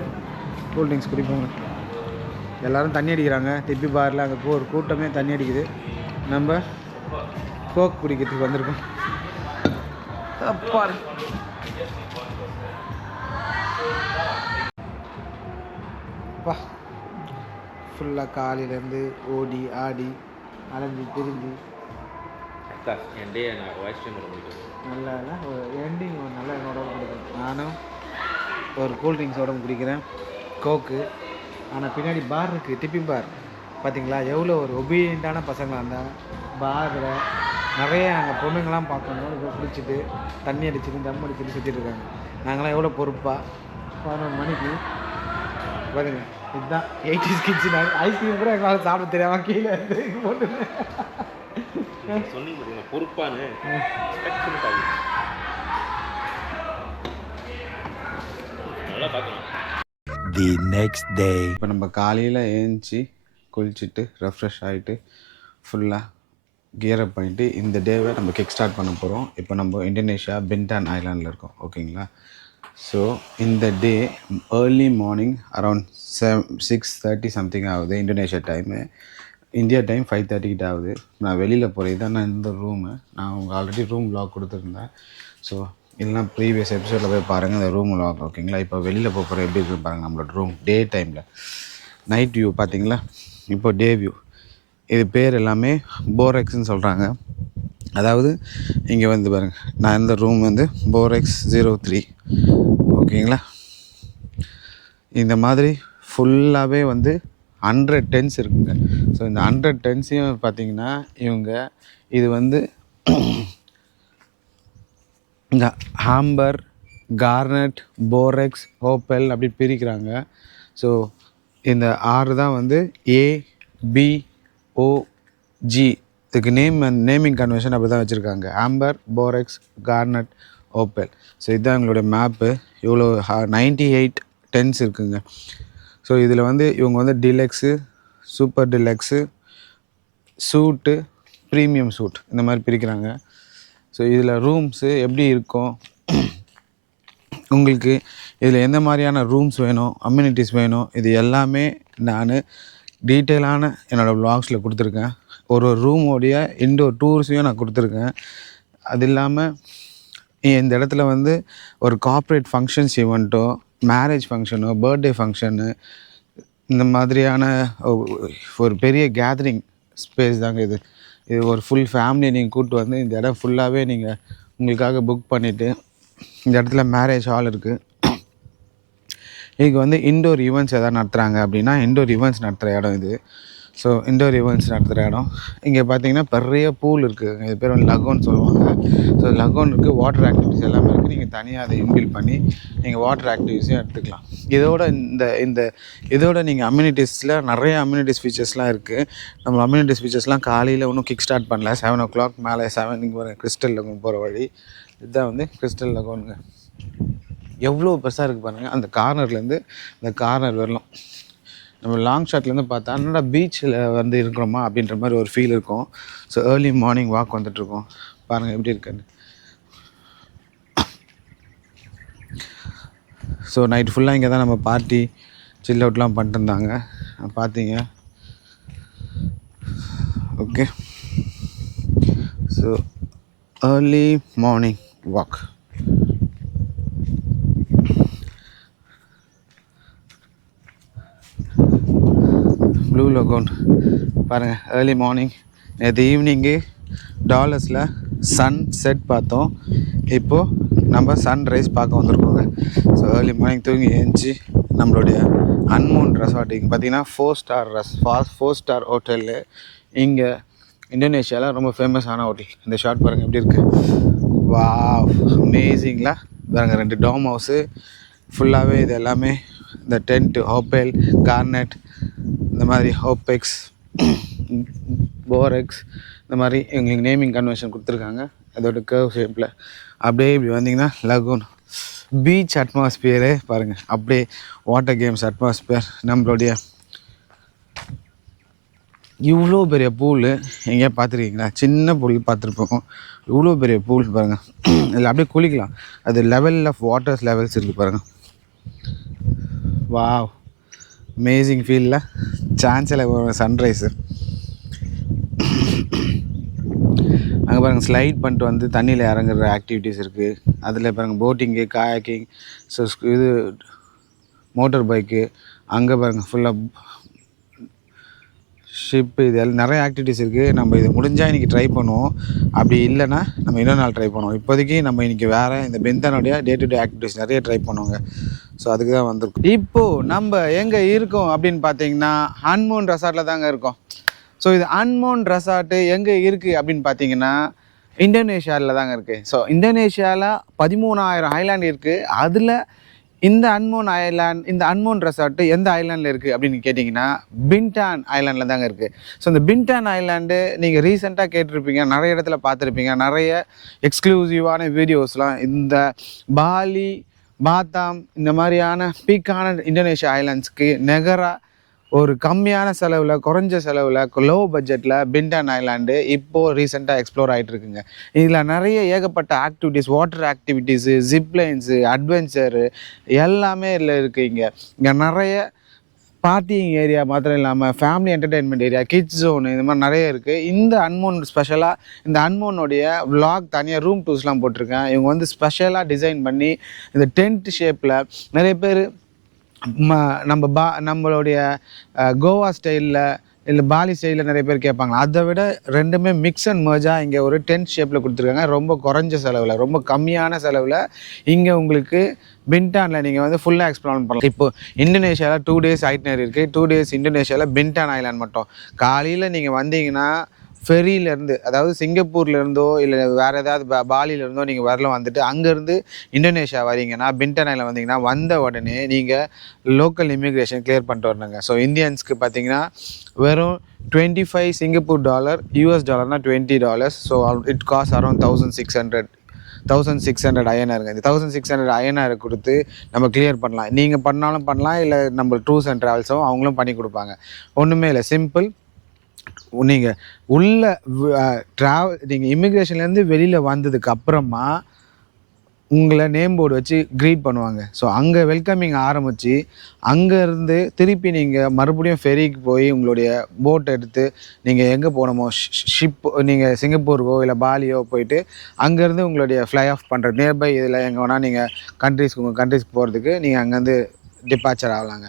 கூல் ட்ரிங்க்ஸ் குடிப்போங்க. எல்லோரும் தண்ணி அடிக்கிறாங்க. டிப்பி பாரில் அங்கே ஒரு கூட்டமே தண்ணி அடிக்குது. நம்ம கோக் குடிக்கிறதுக்கு வந்திருக்கோம். அப்பா, அப்பா ஃபுல்லாக காலையிலேருந்து ஓடி ஆடி அலைஞ்சி திரிஞ்சு நல்லா ஒரு எண்டிங் நல்லா என்னோட குடிக்கிறேன். நானும் ஒரு கூல் ட்ரிங்க்ஸோட குடிக்கிறேன், கோக்கு. ஆனால் பின்னாடி பார் இருக்குது, டிப்பி பார். பார்த்தீங்களா எவ்வளோ ஒரு ஒபீடியண்ட்டான பசங்களாக இருந்தால் பாரில் நிறைய அங்கே பொண்ணுங்களாம் பார்க்கணும். இப்போ குடிச்சிட்டு தண்ணி அடிச்சுட்டு தம் அடிச்சுட்டு சுற்றிட்டு இருக்காங்க. நாங்களாம் எவ்வளோ பொறுப்பாக 11 மணிக்கு பாருங்க. இதுதான் 80s கிட்ஸ். ஐஸ்கிரீம் கூட எங்களால் சாப்பிட தெரியாமல் கீழே போட்டு சொன்னீங்க பார்த்தீங்கன்னா பொறுப்பானு. நல்லா பார்க்கலாம். தி நெக்ஸ்ட் டே இப்போ நம்ம காலையில் ஏஞ்சி குளிச்சுட்டு ரெஃப்ரெஷ் ஆகிட்டு ஃபுல்லாக கியர் அப் பண்ணிவிட்டு இந்த டேவை நம்ம கிக் ஸ்டார்ட் பண்ண போகிறோம். இப்போ நம்ம இந்தோனேஷியா பின்டான் ஐலாண்டில் இருக்கோம். ஓகேங்களா? ஸோ இந்த டே ஏர்லி மார்னிங் அரௌண்ட் 6:30 சம்திங் ஆகுது இந்தோனேஷியா டைமு. இந்தியா டைம் 5:30 கிட்ட ஆகுது. நான் வெளியில் போகிறேன். இதான் நான் இந்த ரூமு. நான் உங்களுக்கு ஆல்ரெடி ரூம் வ்ளாக் கொடுத்துருந்தேன். ஸோ இதெல்லாம் ப்ரீவியஸ் எபிசோடில் போய் பாருங்கள் இந்த ரூம் வ்ளாக். ஓகேங்களா? இப்போ வெளியில் போகிற எப்படி இருக்குன்னு பாருங்கள். நம்மளோட ரூம் டே டைமில் நைட் வியூ பார்த்தீங்களா? இப்போ டே வியூ. இது பேர் எல்லாமே போரெக்ஸ்ன்னு சொல்கிறாங்க. அதாவது இங்கே வந்து பாருங்கள், நான் இந்த ரூம் வந்து போரெக்ஸ் 03. ஓகேங்களா? இந்த மாதிரி ஃபுல்லாகவே வந்து 100 டென்ஸ் இருக்குங்க. ஸோ இந்த 100 டென்ஸையும் பார்த்தீங்கன்னா இவங்க இது வந்து இந்த ஹாம்பர், கார்னட், போரெக்ஸ், ஓப்பல் அப்படி பிரிக்கிறாங்க. ஸோ இந்த 6 தான் வந்து ABOG இதுக்கு நேமிங் கன்வென்ஷன் அப்படி தான் வச்சுருக்காங்க. Amber, borax, garnet, opal. So இதுதான் எங்களுடைய மேப்பு. இவ்வளோ 98 டென்ஸ் இருக்குங்க. ஸோ இதில் வந்து இவங்க வந்து டிலக்ஸு, சூப்பர் டிலக்ஸு, சூட்டு, ப்ரீமியம் சூட் இந்த மாதிரி பிரிக்கிறாங்க. ஸோ இதில் ரூம்ஸு எப்படி இருக்கும், உங்களுக்கு இதில் எந்த மாதிரியான ரூம்ஸ் வேணும், அம்யூனிட்டிஸ் வேணும், இது எல்லாமே நான் டீட்டெயிலான என்னோடய வ்ளாக்ஸில் கொடுத்துருக்கேன். ஒரு ரூமோடைய இன்டோர் டூர்ஸையும் நான் கொடுத்துருக்கேன். அது இல்லாமல் இந்த இடத்துல வந்து ஒரு கார்ப்பரேட் ஃபங்க்ஷன்ஸ் ஈவெண்ட்டோ, மேரேஜ் ஃபங்க்ஷனோ, பர்த்டே ஃபங்க்ஷனு, இந்த மாதிரியான ஒரு பெரிய கேதரிங் ஸ்பேஸ் தாங்க இது. இது ஒரு ஃபுல் ஃபேமிலியை நீங்கள் கூப்பிட்டு வந்து இந்த இடம் ஃபுல்லாகவே நீங்கள் உங்களுக்காக புக் பண்ணிவிட்டு இந்த இடத்துல மேரேஜ் ஹால் இருக்குது. இதுக்கு வந்து இன்டோர் ஈவெண்ட்ஸ் எதாவது நடத்துகிறாங்க அப்படின்னா இன்டோர் ஈவெண்ட்ஸ் நடத்துகிற இடம் இது. ஸோ இன்டோர் ஈவெண்ட்ஸ் நடத்துகிற இடம். இங்கே பார்த்தீங்கன்னா பெரிய பூல் இருக்குது. இது பேர் வந்து லகோன் சொல்லுவாங்க. ஸோ லகோன் இருக்குது, வாட்டர் ஆக்டிவிட்டிஸ் எல்லாமே இருக்குது. நீங்கள் தனியாக அதை இன்பில் பண்ணி நீங்கள் வாட்டர் ஆக்டிவிட்டிஸையும் எடுத்துக்கலாம். இதோட நீங்கள் அம்யூனிட்டிஸில் நிறைய அம்யூனிட்டிஸ் ஃபீச்சர்ஸ்லாம் இருக்குது. நம்ம அம்யூனிட்டிஸ் ஃபீச்சர்ஸ்லாம் காலையில் ஒன்றும் கிக் ஸ்டார்ட் பண்ணல. 7 o'clock மேலே 7 வர கிறிஸ்டல் லகோன் போகிற வழி இதுதான் வந்து கிறிஸ்டல் லகோனுங்க. எவ்வளோ பெருசாக இருக்குது பாருங்கள். அந்த கார்னர்லேருந்து இந்த கார்னர் வரலாம். நம்ம லாங் ஷாட்லேருந்து பார்த்தா என்னடா பீச்சில் வந்து இருக்கிறோமா அப்படின்ற மாதிரி ஒரு ஃபீல் இருக்கும். ஸோ ஏர்லி மார்னிங் வாக் வந்துட்டுருக்கோம். பாருங்கள் எப்படி இருக்குன்னு. ஸோ நைட் ஃபுல்லாக இங்கே தான் நம்ம பார்ட்டி சில் அவுட்லாம் பண்ணிட்டு இருந்தாங்க பார்த்தீங்க. Okay, so early morning walk. Blue lagoon பாருங்கள். ஏர்லி மார்னிங் நேற்று ஈவினிங்கு டாலர்ஸில் சன் செட் பார்த்தோம். இப்போது நம்ம சன்ரைஸ் பார்க்க வந்திருக்கோங்க. ஸோ ஏர்லி மார்னிங் தூங்கி எழுந்துச்சி நம்மளுடைய அன்மூன் ரெசார்ட் இங்கே பார்த்தீங்கன்னா 4 ஸ்டார் ஹோட்டலு. இங்கே இந்தோனேஷியாவில் ரொம்ப ஃபேமஸான ஹோட்டல். இந்த ஷாட் பாருங்கள் எப்படி இருக்குது. வாவ், அமேசிங்களா பாருங்கள். 2 டோம் ஹவுஸு ஃபுல்லாகவே இது எல்லாமே இந்த டென்ட்டு, ஹோப்பல், கார்னட், இந்த மாதிரி ஹோப்பெக்ஸ், போரெக்ஸ், இந்த மாதிரி எங்களுக்கு நேமிங் கன்வென்ஷன் கொடுத்துருக்காங்க. அதோட கர்வ் ஷேப்பில் அப்படியே இப்படி வந்தீங்கன்னா லகூன் பீச் அட்மாஸ்பியரே பாருங்கள். அப்படியே வாட்டர் கேம்ஸ் அட்மாஸ்பியர். நம்மளுடைய இவ்வளோ பெரிய பூல் எங்கேயா பார்த்துருக்கீங்களா? சின்ன பூல் பார்த்துருப்போம். இவ்வளோ பெரிய பூல் பாருங்கள். இதில் அப்படியே குளிக்கலாம். அது லெவல் ஆஃப் வாட்டர்ஸ் லெவல்ஸ் இருக்குது பாருங்கள். வாவ், அமேசிங் ஃபீலில் சான்ஸில் சன்ரைஸு. அங்கே பாருங்கள் ஸ்லைட் பண்ணிட்டு வந்து தண்ணியில் இறங்குற ஆக்டிவிட்டீஸ் இருக்குது. அதில் பாருங்கள் போட்டிங்கு, காயாக்கிங், ஸோ இது மோட்டர் பைக்கு. அங்கே பாருங்கள் ஃபுல்லாக ஷிப்பு. இது எல்லாம் நிறைய ஆக்டிவிட்டீஸ் இருக்குது. நம்ம இது முடிஞ்சால் இன்றைக்கி ட்ரை பண்ணுவோம். அப்படி இல்லைன்னா நம்ம இன்னொரு நாள் ட்ரை பண்ணுவோம். இப்போதைக்கு நம்ம இன்றைக்கி வேறு இந்த பென்தானுடைய டே டு டே ஆக்டிவிட்டீஸ் நிறைய ட்ரை பண்ணுவோங்க. ஸோ அதுக்கு தான் வந்திருக்கோம். இப்போது நம்ம எங்கே இருக்கோம் அப்படின்னு பார்த்தீங்கன்னா அன்மூன் ரெசார்ட்டில் தாங்க இருக்கோம். ஸோ இது அன்மூன் ரெசார்ட்டு எங்கே இருக்குது அப்படின்னு பார்த்தீங்கன்னா இந்தோனேஷியாவில் தாங்க இருக்குது. ஸோ இந்தோனேஷியாவில் 13,000 ஐலாண்ட் இருக்குது. அதில் இந்த அன்மூன் ரெசார்ட்டு எந்த ஐலாண்டில் இருக்குது அப்படின்னு கேட்டிங்கன்னா பின்டான் ஐலாண்டில் தாங்க இருக்குது. ஸோ இந்த பின்டான் ஐலாண்டு நீங்கள் ரீசெண்டாக கேட்டிருப்பீங்க, நிறைய இடத்துல பார்த்துருப்பீங்க. நிறைய எக்ஸ்க்ளூசிவான வீடியோஸ்லாம் இந்த பாலி, பாத்தாம் இந்த மாதிரியான பீக்கான இந்தோனேஷியா ஐலாண்ட்ஸ்க்கு நிகராக ஒரு கம்மியான செலவில், குறைஞ்ச செலவில், லோ பட்ஜெட்டில் பின்டான் ஐலாண்டு இப்போது ரீசெண்டாக எக்ஸ்ப்ளோர் ஆகிட்டு இருக்குங்க. இதில் நிறைய ஏகப்பட்ட ஆக்டிவிட்டீஸ், வாட்டர் ஆக்டிவிட்டீஸு, ஜிப்லைன்ஸு, அட்வென்ச்சரு எல்லாமே இதில் இருக்குது. இங்கே நிறைய பார்ட்டிங் ஏரியா மாத்திரம் இல்லாமல் family entertainment area, kids zone, இந்த மாதிரி நிறைய இருக்குது. இந்த அன்மூன் ஸ்பெஷலாக இந்த அன்மூனுடைய விளாக் தனியாக ரூம் டூர்ஸ்லாம் போட்டிருக்கேன். இவங்க வந்து ஸ்பெஷலாக டிசைன் பண்ணி இந்த டென்ட் ஷேப்பில் நிறைய பேர் நம்மளுடைய கோவா ஸ்டைலில் இல்லை பாலி ஸ்டைலில் நிறைய பேர் கேட்பாங்க. அதை விட ரெண்டுமே மிக்ஸ் அண்ட் மர்ஜாக இங்கே ஒரு டென்ட் ஷேப்பில் கொடுத்துருக்காங்க. ரொம்ப குறைஞ்ச செலவில், ரொம்ப கம்மியான செலவில் இங்கே உங்களுக்கு பின்டானில் நீங்கள் வந்து ஃபுல்லாக எக்ஸ்ப்ளோர் பண்ணலாம். இப்போது இந்தோனேஷியாவில் 2 days ஐட்னரி இருக்குது. 2 days இந்தோனேஷியாவில் பின்டான் ஐலாண்ட் மட்டும். காலையில் நீங்கள் வந்தீங்கன்னா ஃபெரியிலேருந்து, அதாவது சிங்கப்பூர்லேருந்தோ இல்லை வேறு ஏதாவது பாலியிலேருந்தோ நீங்கள் வரல வந்துட்டு அங்கேருந்து இந்தோனேஷியா வரீங்கன்னா பின்டன் ஐலாண்ட் வந்தீங்கன்னா வந்த உடனே நீங்கள் லோக்கல் இமிக்ரேஷன் கிளியர் பண்ணிட்டு வரணுங்க. ஸோ இந்தியன்ஸ்க்கு பார்த்தீங்கன்னா வெறும் 25 சிங்கப்பூர் டாலர், யூஎஸ் டாலர்னால் $20. ஸோ இட் காஸ்ட் அரௌண்ட் 1600 ஐஎன்ஆருங்க. இந்த 1600 ஐஎன்ஆரை கொடுத்து நம்ம கிளியர் பண்ணலாம். நீங்கள் பண்ணாலும் பண்ணலாம், இல்லை நம்ம டூர்ஸ் அண்ட் ட்ராவல்ஸும் அவங்களும் பண்ணி கொடுப்பாங்க. ஒன்றுமே இல்லை, சிம்பிள். நீங்கள் உள்ள நீங்கள் இமிக்ரேஷன்லேருந்து வெளியில் வந்ததுக்கு அப்புறமா உங்களை நேம் போர்டு வச்சு க்ரீட் பண்ணுவாங்க. ஸோ அங்கே வெல்கமிங் ஆரம்பித்து அங்கேருந்து திருப்பி நீங்கள் மறுபடியும் ஃபெரிக்கு போய் உங்களுடைய போட் எடுத்து நீங்கள் எங்கே போகணுமோ ஷிப், நீங்கள் சிங்கப்பூருக்கோ இல்லை பாலியோ போயிட்டு அங்கேருந்து உங்களுடைய ஃப்ளை ஆஃப் பண்ணுற நியர்பை இதில் எங்கே வேணால் நீங்கள் உங்கள் கண்ட்ரிஸ்க்கு போகிறதுக்கு நீங்கள் அங்கேருந்து டிபார்ச்சர் ஆகலாங்க.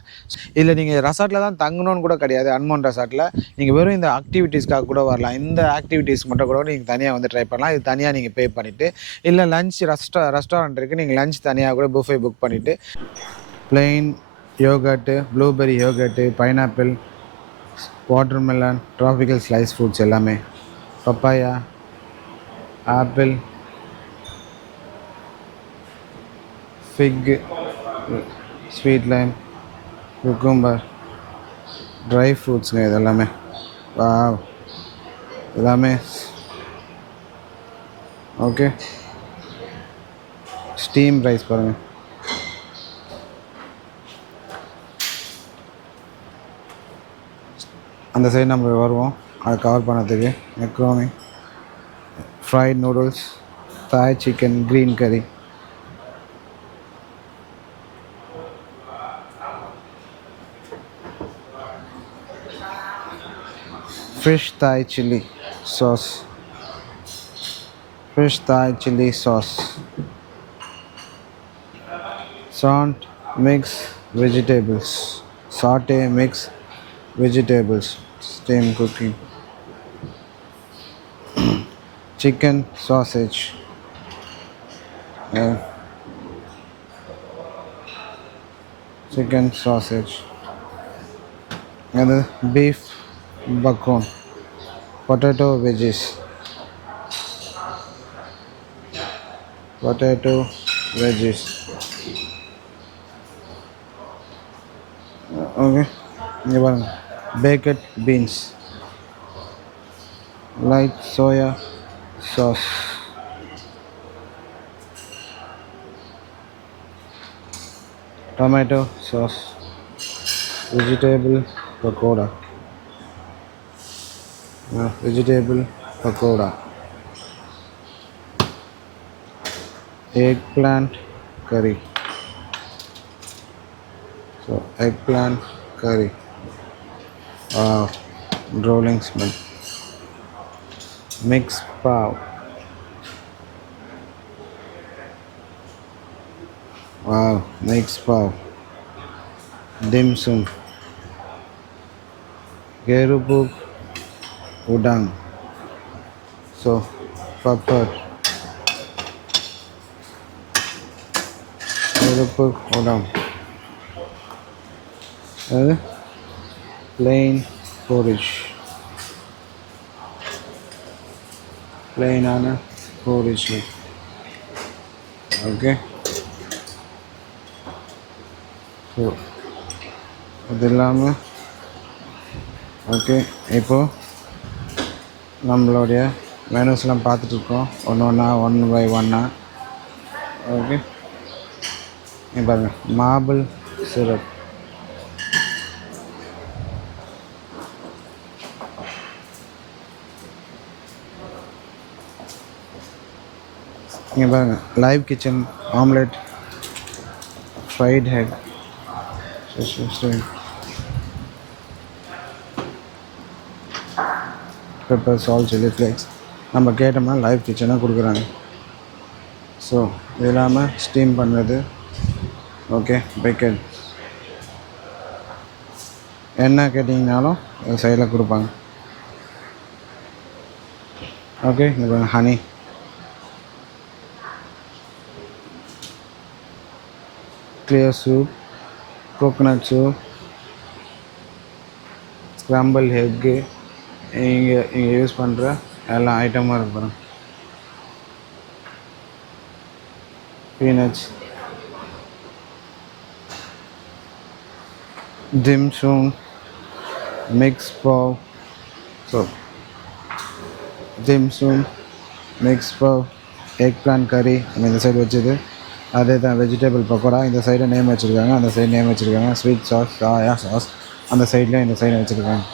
இதில் நீங்கள் ரெசார்ட்டில் தான் தங்கணும்னு கூட கிடையாது. அன்மோன் ரெசார்ட்டில் நீங்கள் வெறும் இந்த ஆக்டிவிட்டீஸ்க்காக கூட வரலாம். இந்த ஆக்டிவிட்டீஸ் மட்டும் கூட நீங்கள் தனியாக வந்து ட்ரை பண்ணலாம். இது தனியாக நீங்கள் பே பண்ணிவிட்டு, இல்லை லஞ்ச் ரெஸ்டாரண்ட் இருக்குது, நீங்கள் லஞ்ச் தனியாக கூட புஃபே புக் பண்ணிவிட்டு plain yoghurt, blueberry yoghurt, pineapple, watermelon, tropical slice fruits எல்லாமே, papaya, apple, fig, sweet lime, cucumber, dry ஃப்ரூட்ஸுங்க இது எல்லாமே. எல்லாமே ஓகே. ஸ்டீம் ரைஸ் பாருங்கள். அந்த சைடு நம்ம வருவோம் அதை கவர் பண்ணதுக்கு. மெக்ரோனி, ஃப்ரைட் நூடுல்ஸ், தாய் சிக்கன், க்ரீன் கறி, fish Thai chili sauce, salt mix vegetables, saute mix vegetables, steam cooking, chicken sausage, and beef bacon, potato veggies, okay. இங்கே பாருங்க, baked beans, light soya sauce, tomato sauce, vegetable pakoda, eggplant curry. So eggplant curry, rolling smell. Mixed pav, mixed pav. Dim sum, gerubuk udang, so papat, gerubuk udang, plain porridge, okay. So அது இல்லாமல் okay, இப்போது நம்மளுடைய மெனூஸ்லாம் பார்த்துட்ருக்கோம் one by ஒன்னாக. Okay, இங்கே பாருங்கள், marble syrup, இங்கே பாருங்கள், live kitchen omelette, fried egg, pepper, salt, chilli flakes. நம்ம கேட்டோம்னா லைவ் கிச்சனாக கொடுக்குறாங்க. ஸோ இது இல்லாமல் ஸ்டீம் பண்ணுறது, ஓகே, பேக்கட். என்ன கேட்டிங்கனாலும் சைடில் கொடுப்பாங்க. ஓகே, இப்போ honey, clear soup, coconut soup, scrambled egg, இங்கே யூஸ் பண்ணுற எல்லா ஐட்டமும் இருக்கு பாருங்க. Peanuts, dim sum, mixed pav. So dim sum, mixed pav, eggplant curry. இந்த சைடு வச்சது அதே தான் வெஜிடபிள் பக்கோடா. இந்த சைடு நேம் வச்சுருக்காங்க, அந்த சைடு நேம் வச்சுருக்காங்க. ஸ்வீட் சாஸ், சாயா சாஸ் அந்த சைட்லேயும் இந்த சைடு வச்சுருக்காங்க.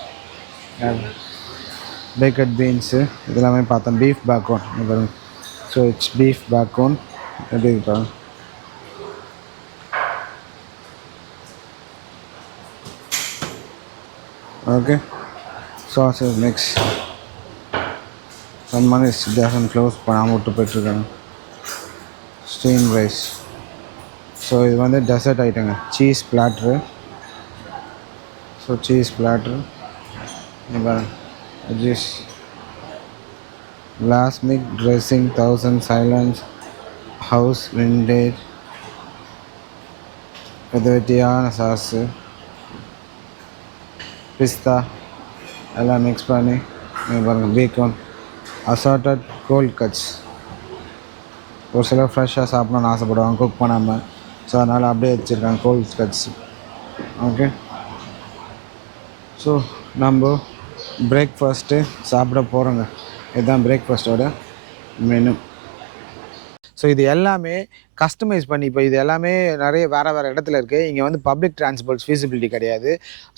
பேக்கட் பீன்ஸு இதெல்லாமே பார்த்தோம். பீஃப் பேக்கோன் பாருங்க. ஸோ இட்ஸ் பீஃப் பேக்கோன் எப்படி இருப்பாங்க. Okay, sauces mix. சம்மானு ஜாசன் க்ளோஸ் பண்ணாமல் விட்டு போய்ட்டுருக்காங்க. Steam rice. ஸோ இது வந்து டெசர்ட் ஐட்டங்க. Cheese platter. So cheese platter juice. Balsamic dressing, 1000 island, house vintage, விதவித்தியான சாஸு, பிஸ்தா எல்லாம் மிக்ஸ் பண்ணி பாருங்கள். Bacon, assorted cold cuts. ஒரு சிலர் ஃப்ரெஷ்ஷாக சாப்பிடணும்னு ஆசைப்படுவாங்க குக் பண்ணாமல். ஸோ அதனால் அப்படியே வச்சுருக்காங்க கோல்ட் கட்ஸ். ஓகே, ஸோ நம்ம பிரேக்ஃபாஸ்ட்டு சாப்பிட போகிறோங்க. இதுதான் பிரேக்ஃபாஸ்ட்டோட மெனு. ஸோ இது எல்லாமே கஸ்டமைஸ் பண்ணி, இப்போ இது எல்லாமே நிறைய வேறு இடத்துல இருக்குது. இங்கே வந்து பப்ளிக் டிரான்ஸ்போர்ட்ஸ் ஃபீஸிபிலிட்டி கிடையாது.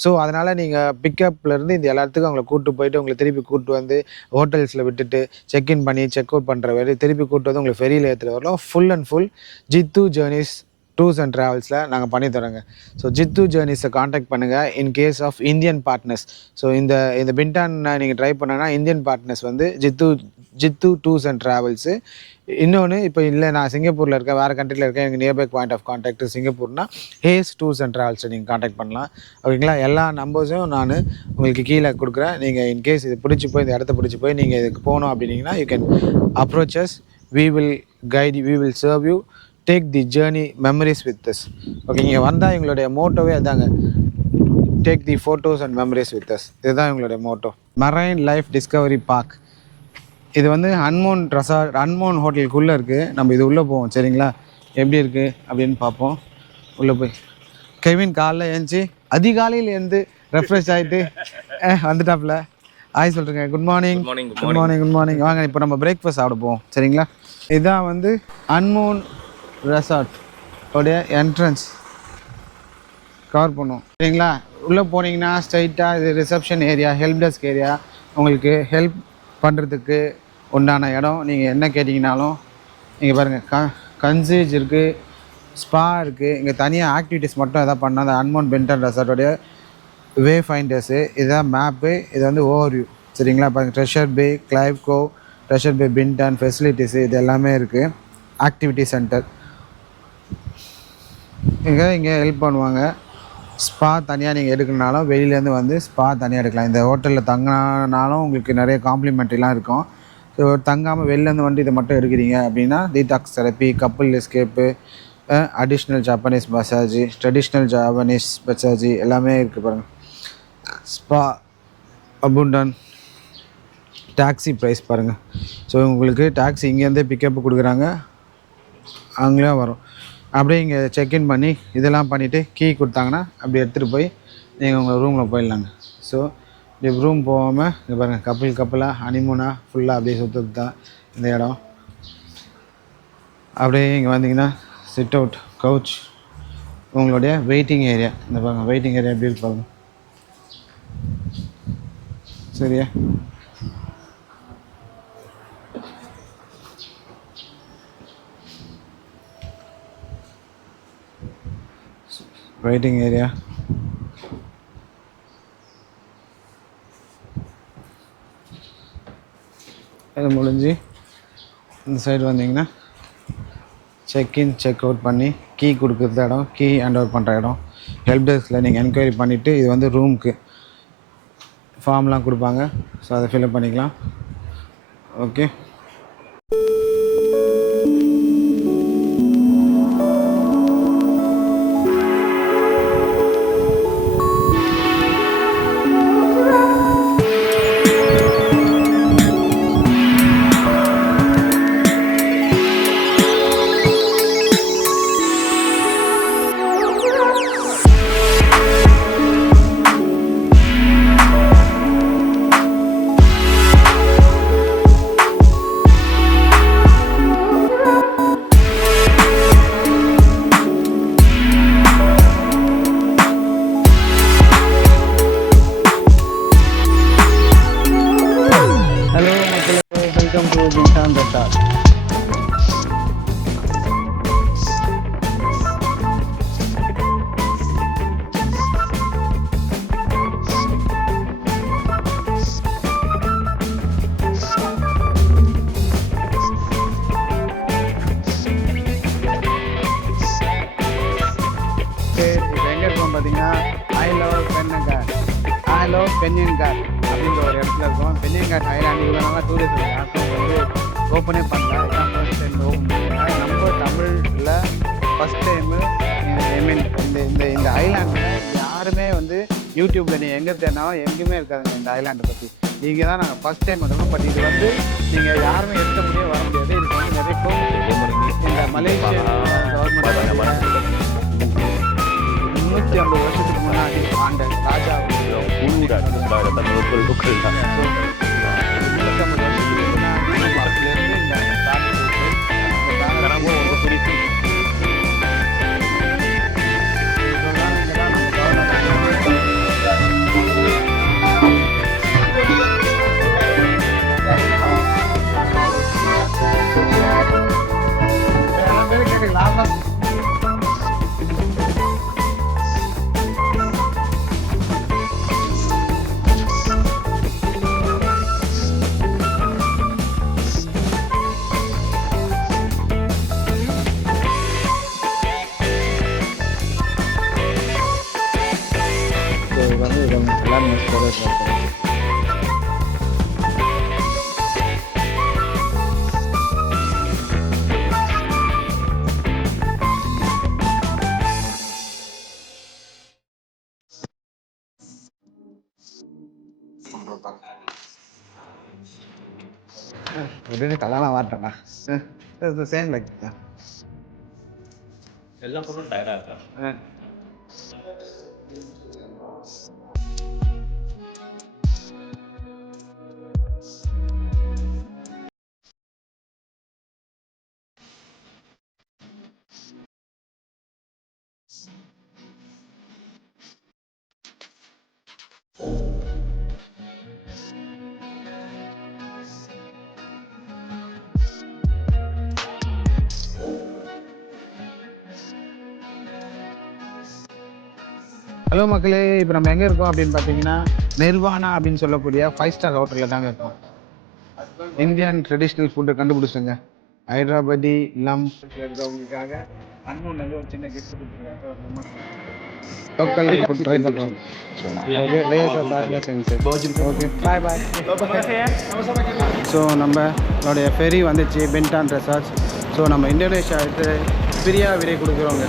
ஸோ அதனால் நீங்கள் பிக்கப்லேருந்து இந்த எல்லா இடத்துக்கும் அவங்கள கூப்பிட்டு போயிட்டு உங்களை திருப்பி கூப்பிட்டு வந்து ஹோட்டல்ஸில் விட்டுட்டு செக்இன் பண்ணி செக் அவுட் பண்ணுற வரை திருப்பி கூப்பிட்டு வந்து உங்களுக்கு ஃபெரியில் ஏற்றுட்டு வரலாம். Full and full Jithu journeys tours and ட்ராவல்ஸில் நாங்கள் பண்ணி தரோங்க. ஸோ ஜித்து ஜேர்னிஸை காண்டாக்ட் பண்ணுங்கள் in case of Indian partners. So இந்த பின்டான் நீங்கள் ட்ரை பண்ணனா இந்தியன் பார்ட்னர்ஸ் வந்து ஜித்து டூர்ஸ் அண்ட் ட்ராவல்ஸு. இன்னொன்று இப்போ இல்லை நான் சிங்கப்பூரில் இருக்கேன், வேறு கண்ட்ரியில் இருக்கேன், எனக்கு நியர்பை பாயிண்ட் ஆஃப் காண்டாக்ட் சிங்கப்பூர்னா ஹேஸ் டூர்ஸ் அண்ட் ட்ராவல்ஸை நீங்கள் காண்டாக்ட் பண்ணலாம். ஓகேங்களா? எல்லா நம்பர்ஸும் நான் உங்களுக்கு கீழே கொடுக்குறேன். நீங்கள் இன்கேஸ் இது பிடிச்சி போய் இந்த இடத்த பிடிச்சி போய் நீங்கள் இதுக்கு போகணும் அப்படின்னீங்கன்னா you can approach us. We will guide you, we will serve you. Take the journey memories with us. Okay, இங்கே வந்தால் எங்களுடைய மோட்டோவே அதாங்க, take the photos and memories with us. இதுதான் எங்களுடைய motto. Marine life discovery park. இது வந்து அன்மோன் resort, அன்மோன் ஹோட்டலுக்குள்ளே இருக்குது. நம்ம இது உள்ளே போவோம். சரிங்களா? எப்படி இருக்குது அப்படின்னு பார்ப்போம். உள்ளே போய் கெவின் காலைல ஏஞ்சி அதிகாலையில் எழுந்து ரெஃப்ரெஷ் ஆகிட்டு வந்துட்டாப்புல. ஆய் சொல்கிறேங்க. Good morning. Good morning. Good morning. வாங்க இப்போ நம்ம பிரேக்ஃபாஸ்ட் சாப்பிட போவோம். சரிங்களா? இதுதான் வந்து அன்மோன் ரெசார்ட் உடைய என்ட்ரன்ஸ் கவர் பண்ணுவோம். சரிங்களா? உள்ளே போனீங்கன்னா ஸ்ட்ரைட்டாக இது reception area, help desk area. உங்களுக்கு ஹெல்ப் பண்ணுறதுக்கு உண்டான இடம். நீங்கள் என்ன கேட்டிங்கனாலும் இங்கே பாருங்கள், கன்சேஜ் இருக்குது, ஸ்பா இருக்குது. இங்கே தனியாக ஆக்டிவிட்டீஸ் மட்டும் எதாவது பண்ணால் அந்த அன்மோன் பென்டன் ரெசார்ட்டோடைய வே ஃபைண்டர்ஸு. இதுதான் மேப்பு. இது வந்து ஓவர்வியூ. சரிங்களா? பாருங்கள், ட்ரெஷர் பே, கிளைவ் கோவ், ட்ரெஷர் பே பின்டன் ஃபெசிலிட்டிஸு இது எல்லாமே இருக்குது. ஆக்டிவிட்டி சென்டர் இங்கே ஹெல்ப் பண்ணுவாங்க. ஸ்பா தனியாக நீங்கள் எடுக்கணுனாலும் வெளியிலேருந்து வந்து ஸ்பா தனியாக எடுக்கலாம். இந்த ஹோட்டலில் தங்கினாலும் உங்களுக்கு நிறைய காம்ப்ளிமெண்ட்ரிலாம் இருக்கும். ஸோ தங்காமல் வெளிலேருந்து வந்து இதை மட்டும் எடுக்கிறீங்க அப்படின்னா detox therapy, couple escape, additional Japanese massage, traditional Japanese massage எல்லாமே இருக்குது பாருங்கள். ஸ்பா, அபுண்டன், டாக்ஸி ப்ரைஸ் பாருங்கள். ஸோ உங்களுக்கு டாக்ஸி இங்கேருந்தே பிக்கப்பு கொடுக்குறாங்க, அங்கேயும் வரும். அப்படியே இங்கே செக்இன் பண்ணி இதெல்லாம் பண்ணிவிட்டு கீ கொடுத்தாங்கன்னா அப்படி எடுத்துகிட்டு போய் நீங்கள் உங்கள் ரூமில் போயிடலாங்க. ஸோ இப்படி ரூம் போகாமல் இங்கே பாருங்கள், கப்பலாக ஹனிமூனாக ஃபுல்லாக அப்படியே சுற்றுறது தான் இந்த இடம். அப்படியே இங்கே வந்தீங்கன்னா சிட் அவுட் கவுச், உங்களுடைய வெயிட்டிங் ஏரியா. இந்த பாருங்கள் வெயிட்டிங் ஏரியா எப்படி இருப்பாங்க. சரியா? Waiting area. இது முடிஞ்சு இந்த சைடு வந்தீங்கன்னா செக்இன் செக் அவுட் பண்ணி கீ கொடுக்குற இடம், கீ ஹேண்ட் ஓவர் பண்ணுற இடம். ஹெல்ப் டெஸ்கில் நீங்கள் என்கொயரி பண்ணிவிட்டு இது வந்து ரூமுக்கு ஃபார்ம்லாம் கொடுப்பாங்க. ஸோ அதை ஃபில்அப் பண்ணிக்கலாம். ஓகே. பென்னியன்காட் அப்படின்ற ஒரு இடத்துல இருக்கோம். பென்னியன்காட் ஐலாண்டு இவ்வளோ நாளாக டூரிஸ்ட் யாருக்கும் வந்து ஓப்பனே பண்ணல. இதுதான் ஃபர்ஸ்ட் டைம் ஓப்பன் பண்ணுறாங்க. நம்ம தமிழில் ஃபஸ்ட் டைமு ஐ மீன் இந்த ஐலாண்டில் யாருமே வந்து யூடியூப்பில் நீங்கள் எங்கே தேடினாலும் எங்கேயுமே இருக்காதுங்க இந்த ஐலாண்டை பற்றி. இங்கே தான் நாங்கள் ஃபஸ்ட் டைம் வந்துருக்கோம். பட் இது வந்து நீங்கள் யாருமே எடுக்க முடியாது, வர முடியாது. இதுக்கு வந்து நிறைய இந்த மலேசியன் கவர்மெண்ட் 350 வருஷத்துக்கு முன்னாடி ஆண்ட ராஜா உடனே கல்யாணம் வாட்டேண்ணா. சேம் லைக் எல்லாம் பொருளும் டயர்டாக இருக்கா? ஹலோ மக்களே, இப்போ நம்ம எங்கே இருக்கோம் அப்படின்னு பார்த்தீங்கன்னா நிர்வாணா அப்படின்னு சொல்லக்கூடிய 5 ஸ்டார் ஹோட்டலில் தாங்க இருக்கோம். இந்தியன் ட்ரெடிஷ்னல் ஃபுட்டை கண்டுபிடிச்சிங்க. ஹைதராபாதி லம் இருக்கிறவங்களுக்காக அண்ணன் ஒரு சின்ன கிஃப்ட் கொடுத்துருக்காங்க. லோக்கல் ஃபுட் ட்ரை பண்ணுறோம். ஓகே பாய் பாய். ஸோ நம்மளுடைய ஃபெரி வந்துச்சு பின்டான் ரெசார்ட்ஸ். ஸோ நம்ம இந்தோனேஷியா எடுத்து பிரியா விரை கொடுக்குறோங்க.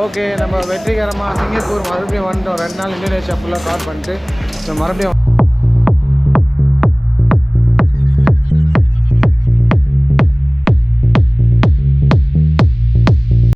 ஓகே, நம்ம வெற்றிகரமாக சிங்கப்பூர் மறுபடியும் வந்துட்டோம். 2 நாள் இந்தோனேஷியா ஃபுல்லாக கவர் பண்ணிட்டு ஸோ மறுபடியும்